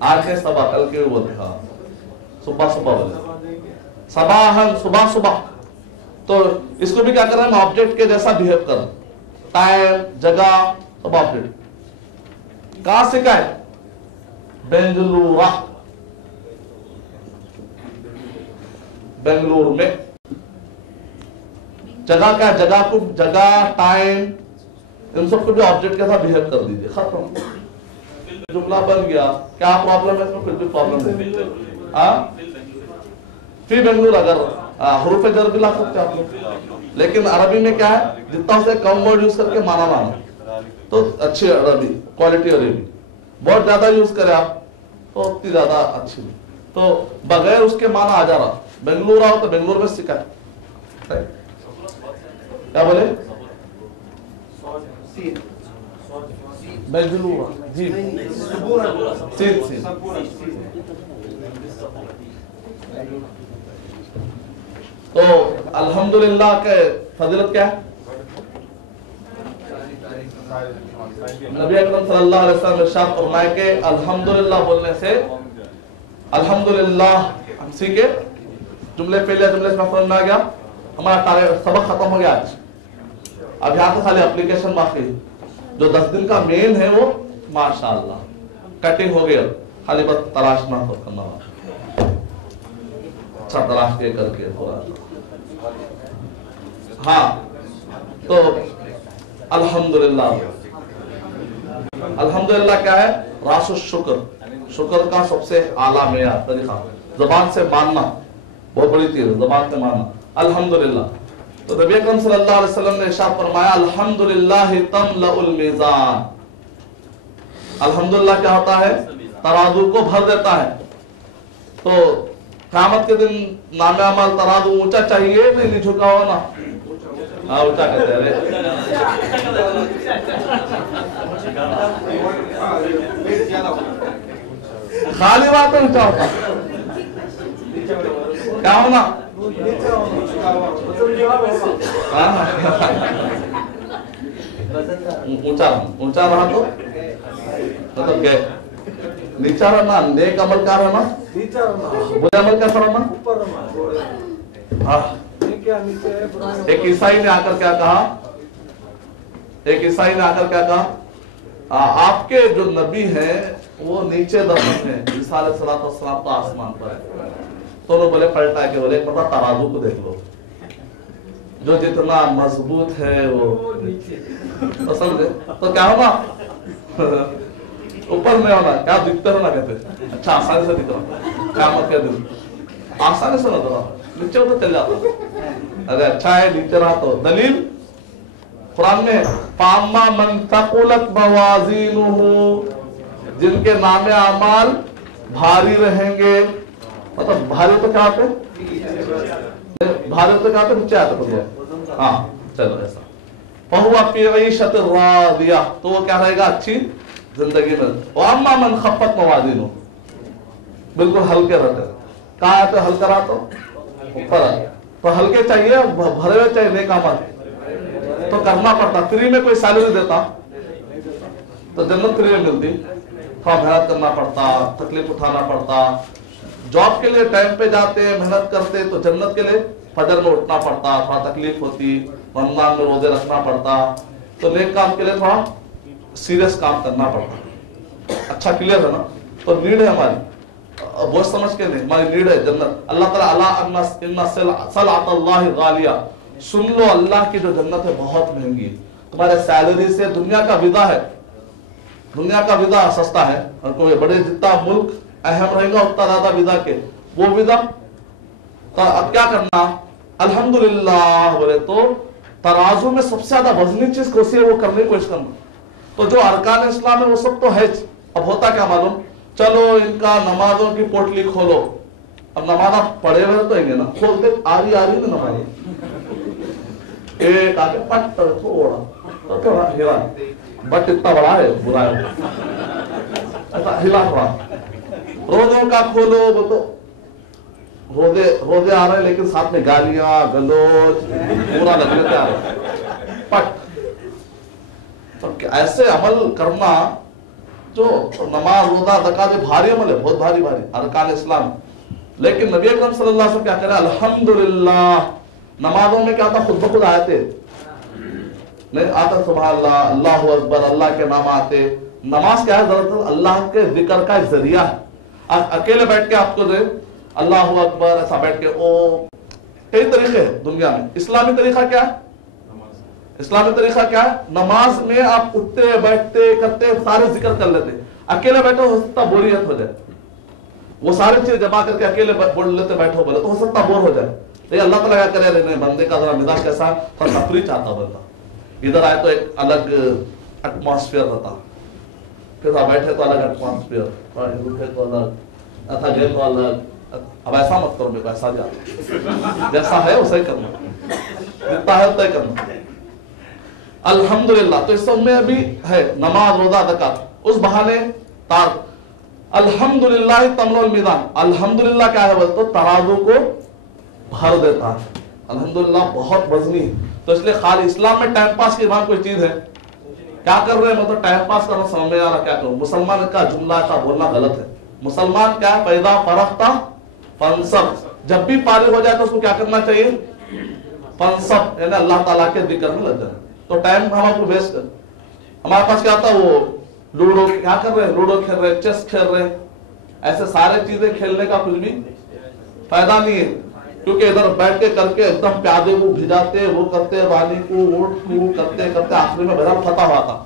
आज के सबा, कल के बोलते। हाँ, सुबह सुबह बोले सबाहन, सुबह सुबह। तो इसको भी क्या कर रहे हैं? ऑब्जेक्ट के जैसा बिहेव कर, टाइम जगह सब ऑब्जेक्ट। कहां से क्या है? बेंगलुरु, बेंगलुरु में। जगह क्या? जगह को, जगह टाइम इन सबको भी ऑब्जेक्ट के साथ बिहेव कर दीजिए, खत्म, जुमला बन गया। क्या प्रॉब्लम है इसमें? कुछ भी प्रॉब्लम नहीं। फिर बेंगलुरु अगर हरूफ जर भी ला सकते आप लोग, लेकिन अरबी में क्या है? जितना से कम वर्ड यूज करके माना लाना, तो अच्छी अरबी, क्वालिटी अरबी। बहुत ज्यादा यूज करें आप तो उतनी ज्यादा अच्छी। तो बगैर उसके माना आ जा रहा। बेंगलुरु आओ तो बेंगलुरु में सीखा है। क्या बोले? बेंगलुरु जी, तो अल्हम्दुलिल्लाह के फजीलत क्या है? नबी अकरम सल्लल्लाहु अलैहि वसल्लम इरशाद फरमाए कि अल्हम्दुलिल्लाह बोलने से, अल्हम्दुलिल्लाह हम सीखे जुमले, पहले जुमले से समझ में आ गया, हमारा सबक खत्म हो गया आज। अब यहाँ से खाली एप्लीकेशन बाकी, जो 10 दिन का मेन है वो माशाअल्लाह कटिंग हो गया, खाली बस तलाशना तो करना, अच्छा तलाश के करके थोड़ा। हाँ, तो अल्हम्दुलिल्लाह, अल्हम्दुलिल्लाह क्या है? रासुल शुक्र, शुक्र का सबसे आला मेयार तरीका, जबान से मानना बहुत बड़ी चीज है, जबान से मानना अल्हम्दुलिल्लाह। तो नबी अकरम सल्लल्लाहु अलैहि वसल्लम ने इरशाद फरमाया अल्हम्दुलिल्लाह तमलउल मीज़ान। अल्हम्दुलिल्लाह क्या होता है? तराजू को भर देता है। तो क़यामत के दिन नामे अमल तराजू ऊंचा चाहिए, नहीं झुका हुआ ना, हाँ ऊंचा कहते हैं। खाली बात ऊंचा होता, क्या होना? ऊंचा ऊंचा रहा तो मतलब गए, नीचा रहना, नेक अमल का रहना, बुरे अमल का रहना, हाँ। एक ईसाई ने आकर क्या कहा? एक ईसाई ने आकर क्या कहा? आपके जो नबी हैं वो नीचे दफन है, ईसा अलैहिस्सलाम तो आसमान पर है। तो उन्होंने बोले पलटा के बोले एक बार तराजू को देख लो, जो जितना मजबूत है वो तो समझे। तो क्या होगा? ऊपर में होना, क्या दिखते हो ना, कहते अच्छा आसानी से दिख रहा, क़यामत के दिन आसानी से नजर आता, नीचे तो चल जाता। अरे अच्छा है नीचे रहा तो। दलील कुरान में, फाम्मा मन तकुलत मवाज़ीनुहु, जिनके नामे अमाल भारी रहेंगे, मतलब भारी तो क्या होते? भारी तो क्या होते? नीचे आते तो। हाँ चलो ऐसा। फहुवा फी ईशत रादिया, तो वो क्या रहेगा? अच्छी जिंदगी में। वअम्मा मन खफ्फत मवाज़ीनुहु, बिल्कुल हल्के रहते। कहाँ आते? हल्का रहा तो ऊपर। तो हल्के चाहिए, भरे हुए चाहिए, नेक अमल तो करना पड़ता। फ्री में कोई सैलरी देता तो जन्नत फ्री में मिलती, थोड़ा मेहनत करना पड़ता, तकलीफ उठाना पड़ता। जॉब के लिए टाइम पे जाते, मेहनत करते, तो जन्नत के लिए फजर में उठना पड़ता, थोड़ा तकलीफ होती, रमजान में रोजे रखना पड़ता। तो नेक काम के लिए थोड़ा सीरियस काम करना पड़ता। अच्छा क्लियर है ना? तो नीड है हमारी, वो समझ के नहीं, हमारी नीड है जन्नत। अल्लाह ताला अला सलातल्लाहि गालिया, सुन लो अल्लाह की जो जन्नत है बहुत महंगी। तुम्हारे सैलरी से दुनिया का विदा है, दुनिया का विदा सस्ता है। और कोई बड़े जितना मुल्क अहम रहेगा उतना ज्यादा विदा के वो विदा। तो अब क्या करना? अल्हम्दुलिल्लाह बोले तो तराजू में सबसे ज्यादा वजनी चीज कौन सी है वो करने की कोशिश करना। तो जो अरकान इस्लाम है वो सब तो है। अब होता क्या मालूम, चलो इनका नमाजों की पोटली खोलो, अब नमाज आप पढ़े हुए तो होंगे ना, खोलते आ रही ना नमाज, एक आके पट थोड़ा तो हिला, बट इतना बड़ा है बुरा है, ऐसा हिला थोड़ा। रोजों का खोलो वो तो रोजे आ रहे हैं लेकिन साथ में गालियां गलोच पूरा लगने तैयार है पट। तो ऐसे अमल करना जो नमाज रोजा ज़कात जो भारी अमल है, बहुत भारी अरकान इस्लाम। लेकिन नबी अकरम सल्लल्लाहु अलैहि वसल्लम क्या करे, अल्हम्दुलिल्लाह। नमाजों में क्या आता, खुद ब खुद आते नहीं आता, सुबह अल्लाह, अल्लाहु अकबर, अल्लाह के नाम आते। नमाज क्या है, दरअसल अल्लाह के जिक्र का एक जरिया है। अकेले बैठ के आपको दे अल्लाहु अकबर ऐसा बैठ के, ओ कई तरीके हैं दुनिया में। इस्लामी तरीका क्या है, इस्लामी तरीका क्या है, नमाज में आप उठते बैठते करते सारे जिक्र कर लेते। अकेले बैठो हो सकता बोरियत हो जाए, वो सारी चीज जमा करके अकेले बोल लेते बैठो बोले तो हो सकता बोर हो जाए। तो अल्लाह ताला क्या करे, नहीं बंदे का जरा मिजाज कैसा है, थोड़ा तफरी चाहता बंदा, इधर आए तो एक अलग एटमॉस्फेयर रहता, फिर बैठे तो अलग एटमॉस्फेयर, उठे तो अलग, ऐसा गए तो अलग। अब ऐसा मत करो, मेरे को ऐसा जा जैसा है वैसा ही करना, जितना है उतना ही करना। अल्हम्दुलिल्लाह। तो इस सब में अभी है नमाज रोजा ज़कात, उस बहाने तार अल्हम्दुलिल्लाह तमलुल मीज़ान। अल्हम्दुलिल्लाह क्या है, तो तराजू को भर देता है। अल्हम्दुलिल्लाह बहुत वजनी है। तो इसलिए खाली इस्लाम में टाइम पास की बात कोई चीज है, क्या कर रहे हैं, मतलब टाइम पास करना समझ में आ रहा, क्या करूं। मुसलमान का जुमला का बोलना गलत है। मुसलमान क्या है, पैदा फरख्ता फंसब, जब भी पारी हो जाए तो उसको क्या करना चाहिए, फंसब, यानी अल्लाह ताला के जिक्र में लग जाए। तो टाइम हम आपको वेस्ट कर, हमारे पास क्या था, वो लूडो क्या कर रहे हैं, लूडो खेल रहे हैं, चेस खेल रहे हैं, ऐसे सारे चीजें खेलने का कुछ भी फायदा नहीं है। क्योंकि इधर बैठ के करके एकदम प्यादे को भिजाते, वो करते, रानी को वोट को करते करते आखिरी में बहरहाल खत्म हुआ था।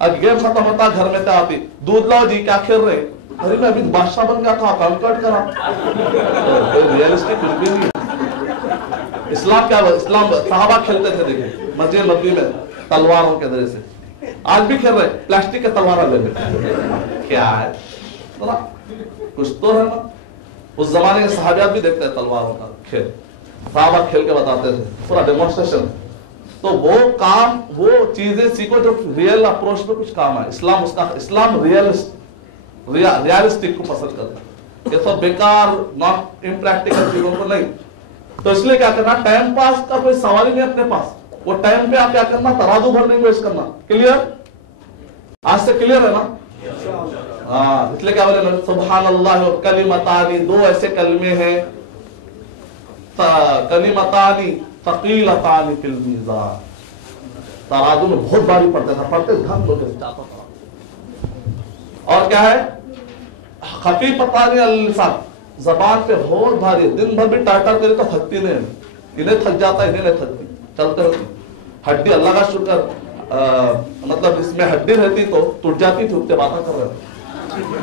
अब गेम खत्म होता, घर में आती, दूध लाओ जी, क्या खेल रहे, अरे मैं अभी बादशाह बन गया था, कंकर्ट करा। रियलिस्टिक कुछ भी नहीं। इस्लाम क्या, इस्लाम सहाबा खेलते थे, देखिए मस्जिद नबवी में तलवारों के जरिए से, आज भी खेल रहे, प्लास्टिक के तलवार ले क्या है, कुछ तो है ना। उस जमाने के सहाबियात भी देखते हैं तलवारों का खेल, सहाबा खेल के बताते थे, पूरा डेमोन्स्ट्रेशन। तो वो काम, वो चीजें सीखो जो रियल अप्रोच में कुछ काम है। इस्लाम उसका, इस्लाम रियलिस्टिक को पसंद करता है, ये सब बेकार नॉट इम्प्रैक्टिकल चीजों को नहीं। तो इसलिए क्या करना, टाइम पास का कोई सवाल ही नहीं अपने पास। वो टाइम पे आप क्या करना, तराजू भरने की कोशिश करना। क्लियर, आज से क्लियर है ना। हाँ, इसलिए क्या बोले, सुभान अल्लाह व कलिमतानी, दो ऐसे कलमे हैं, कलिमतानी तकीलतानी फिल मीज़ान, तराजू में बहुत भारी पड़ते था, पढ़ते धन लोग जाता था। और क्या है, खफीफतानी अल लिसान, जबान पे बहुत भारी, दिन भर भी टाटा करे तो थकती नहीं, इन्हें थक जाता है, इन्हें नहीं थकती, चलते रहती। हड्डी, अल्लाह का शुक्र, मतलब इसमें हड्डी रहती तो टूट जाती थी, उठते बातें कर रहे,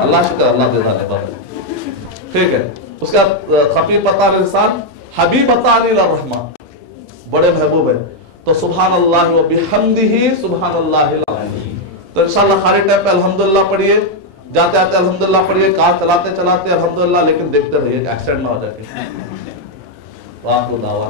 अल्लाह शुक्र, अल्लाह दे देता है। ठीक है, उसका खफीफतानी लिसान हबीबतानी रहमान, बड़े महबूब है। तो सुभान अल्लाह व बिहम्दिही सुभान अल्लाहिल अज़ीम। तो इंशाअल्लाह खाली टाइम पे अल्हम्दुलिल्लाह पढ़िए, जाते आते अल्हम्दुलिल्लाह पढ़िए, कार चलाते चलाते अल्हम्दुलिल्लाह, लेकिन देखते रहिए एक्सीडेंट ना हो जाए। वाह दावा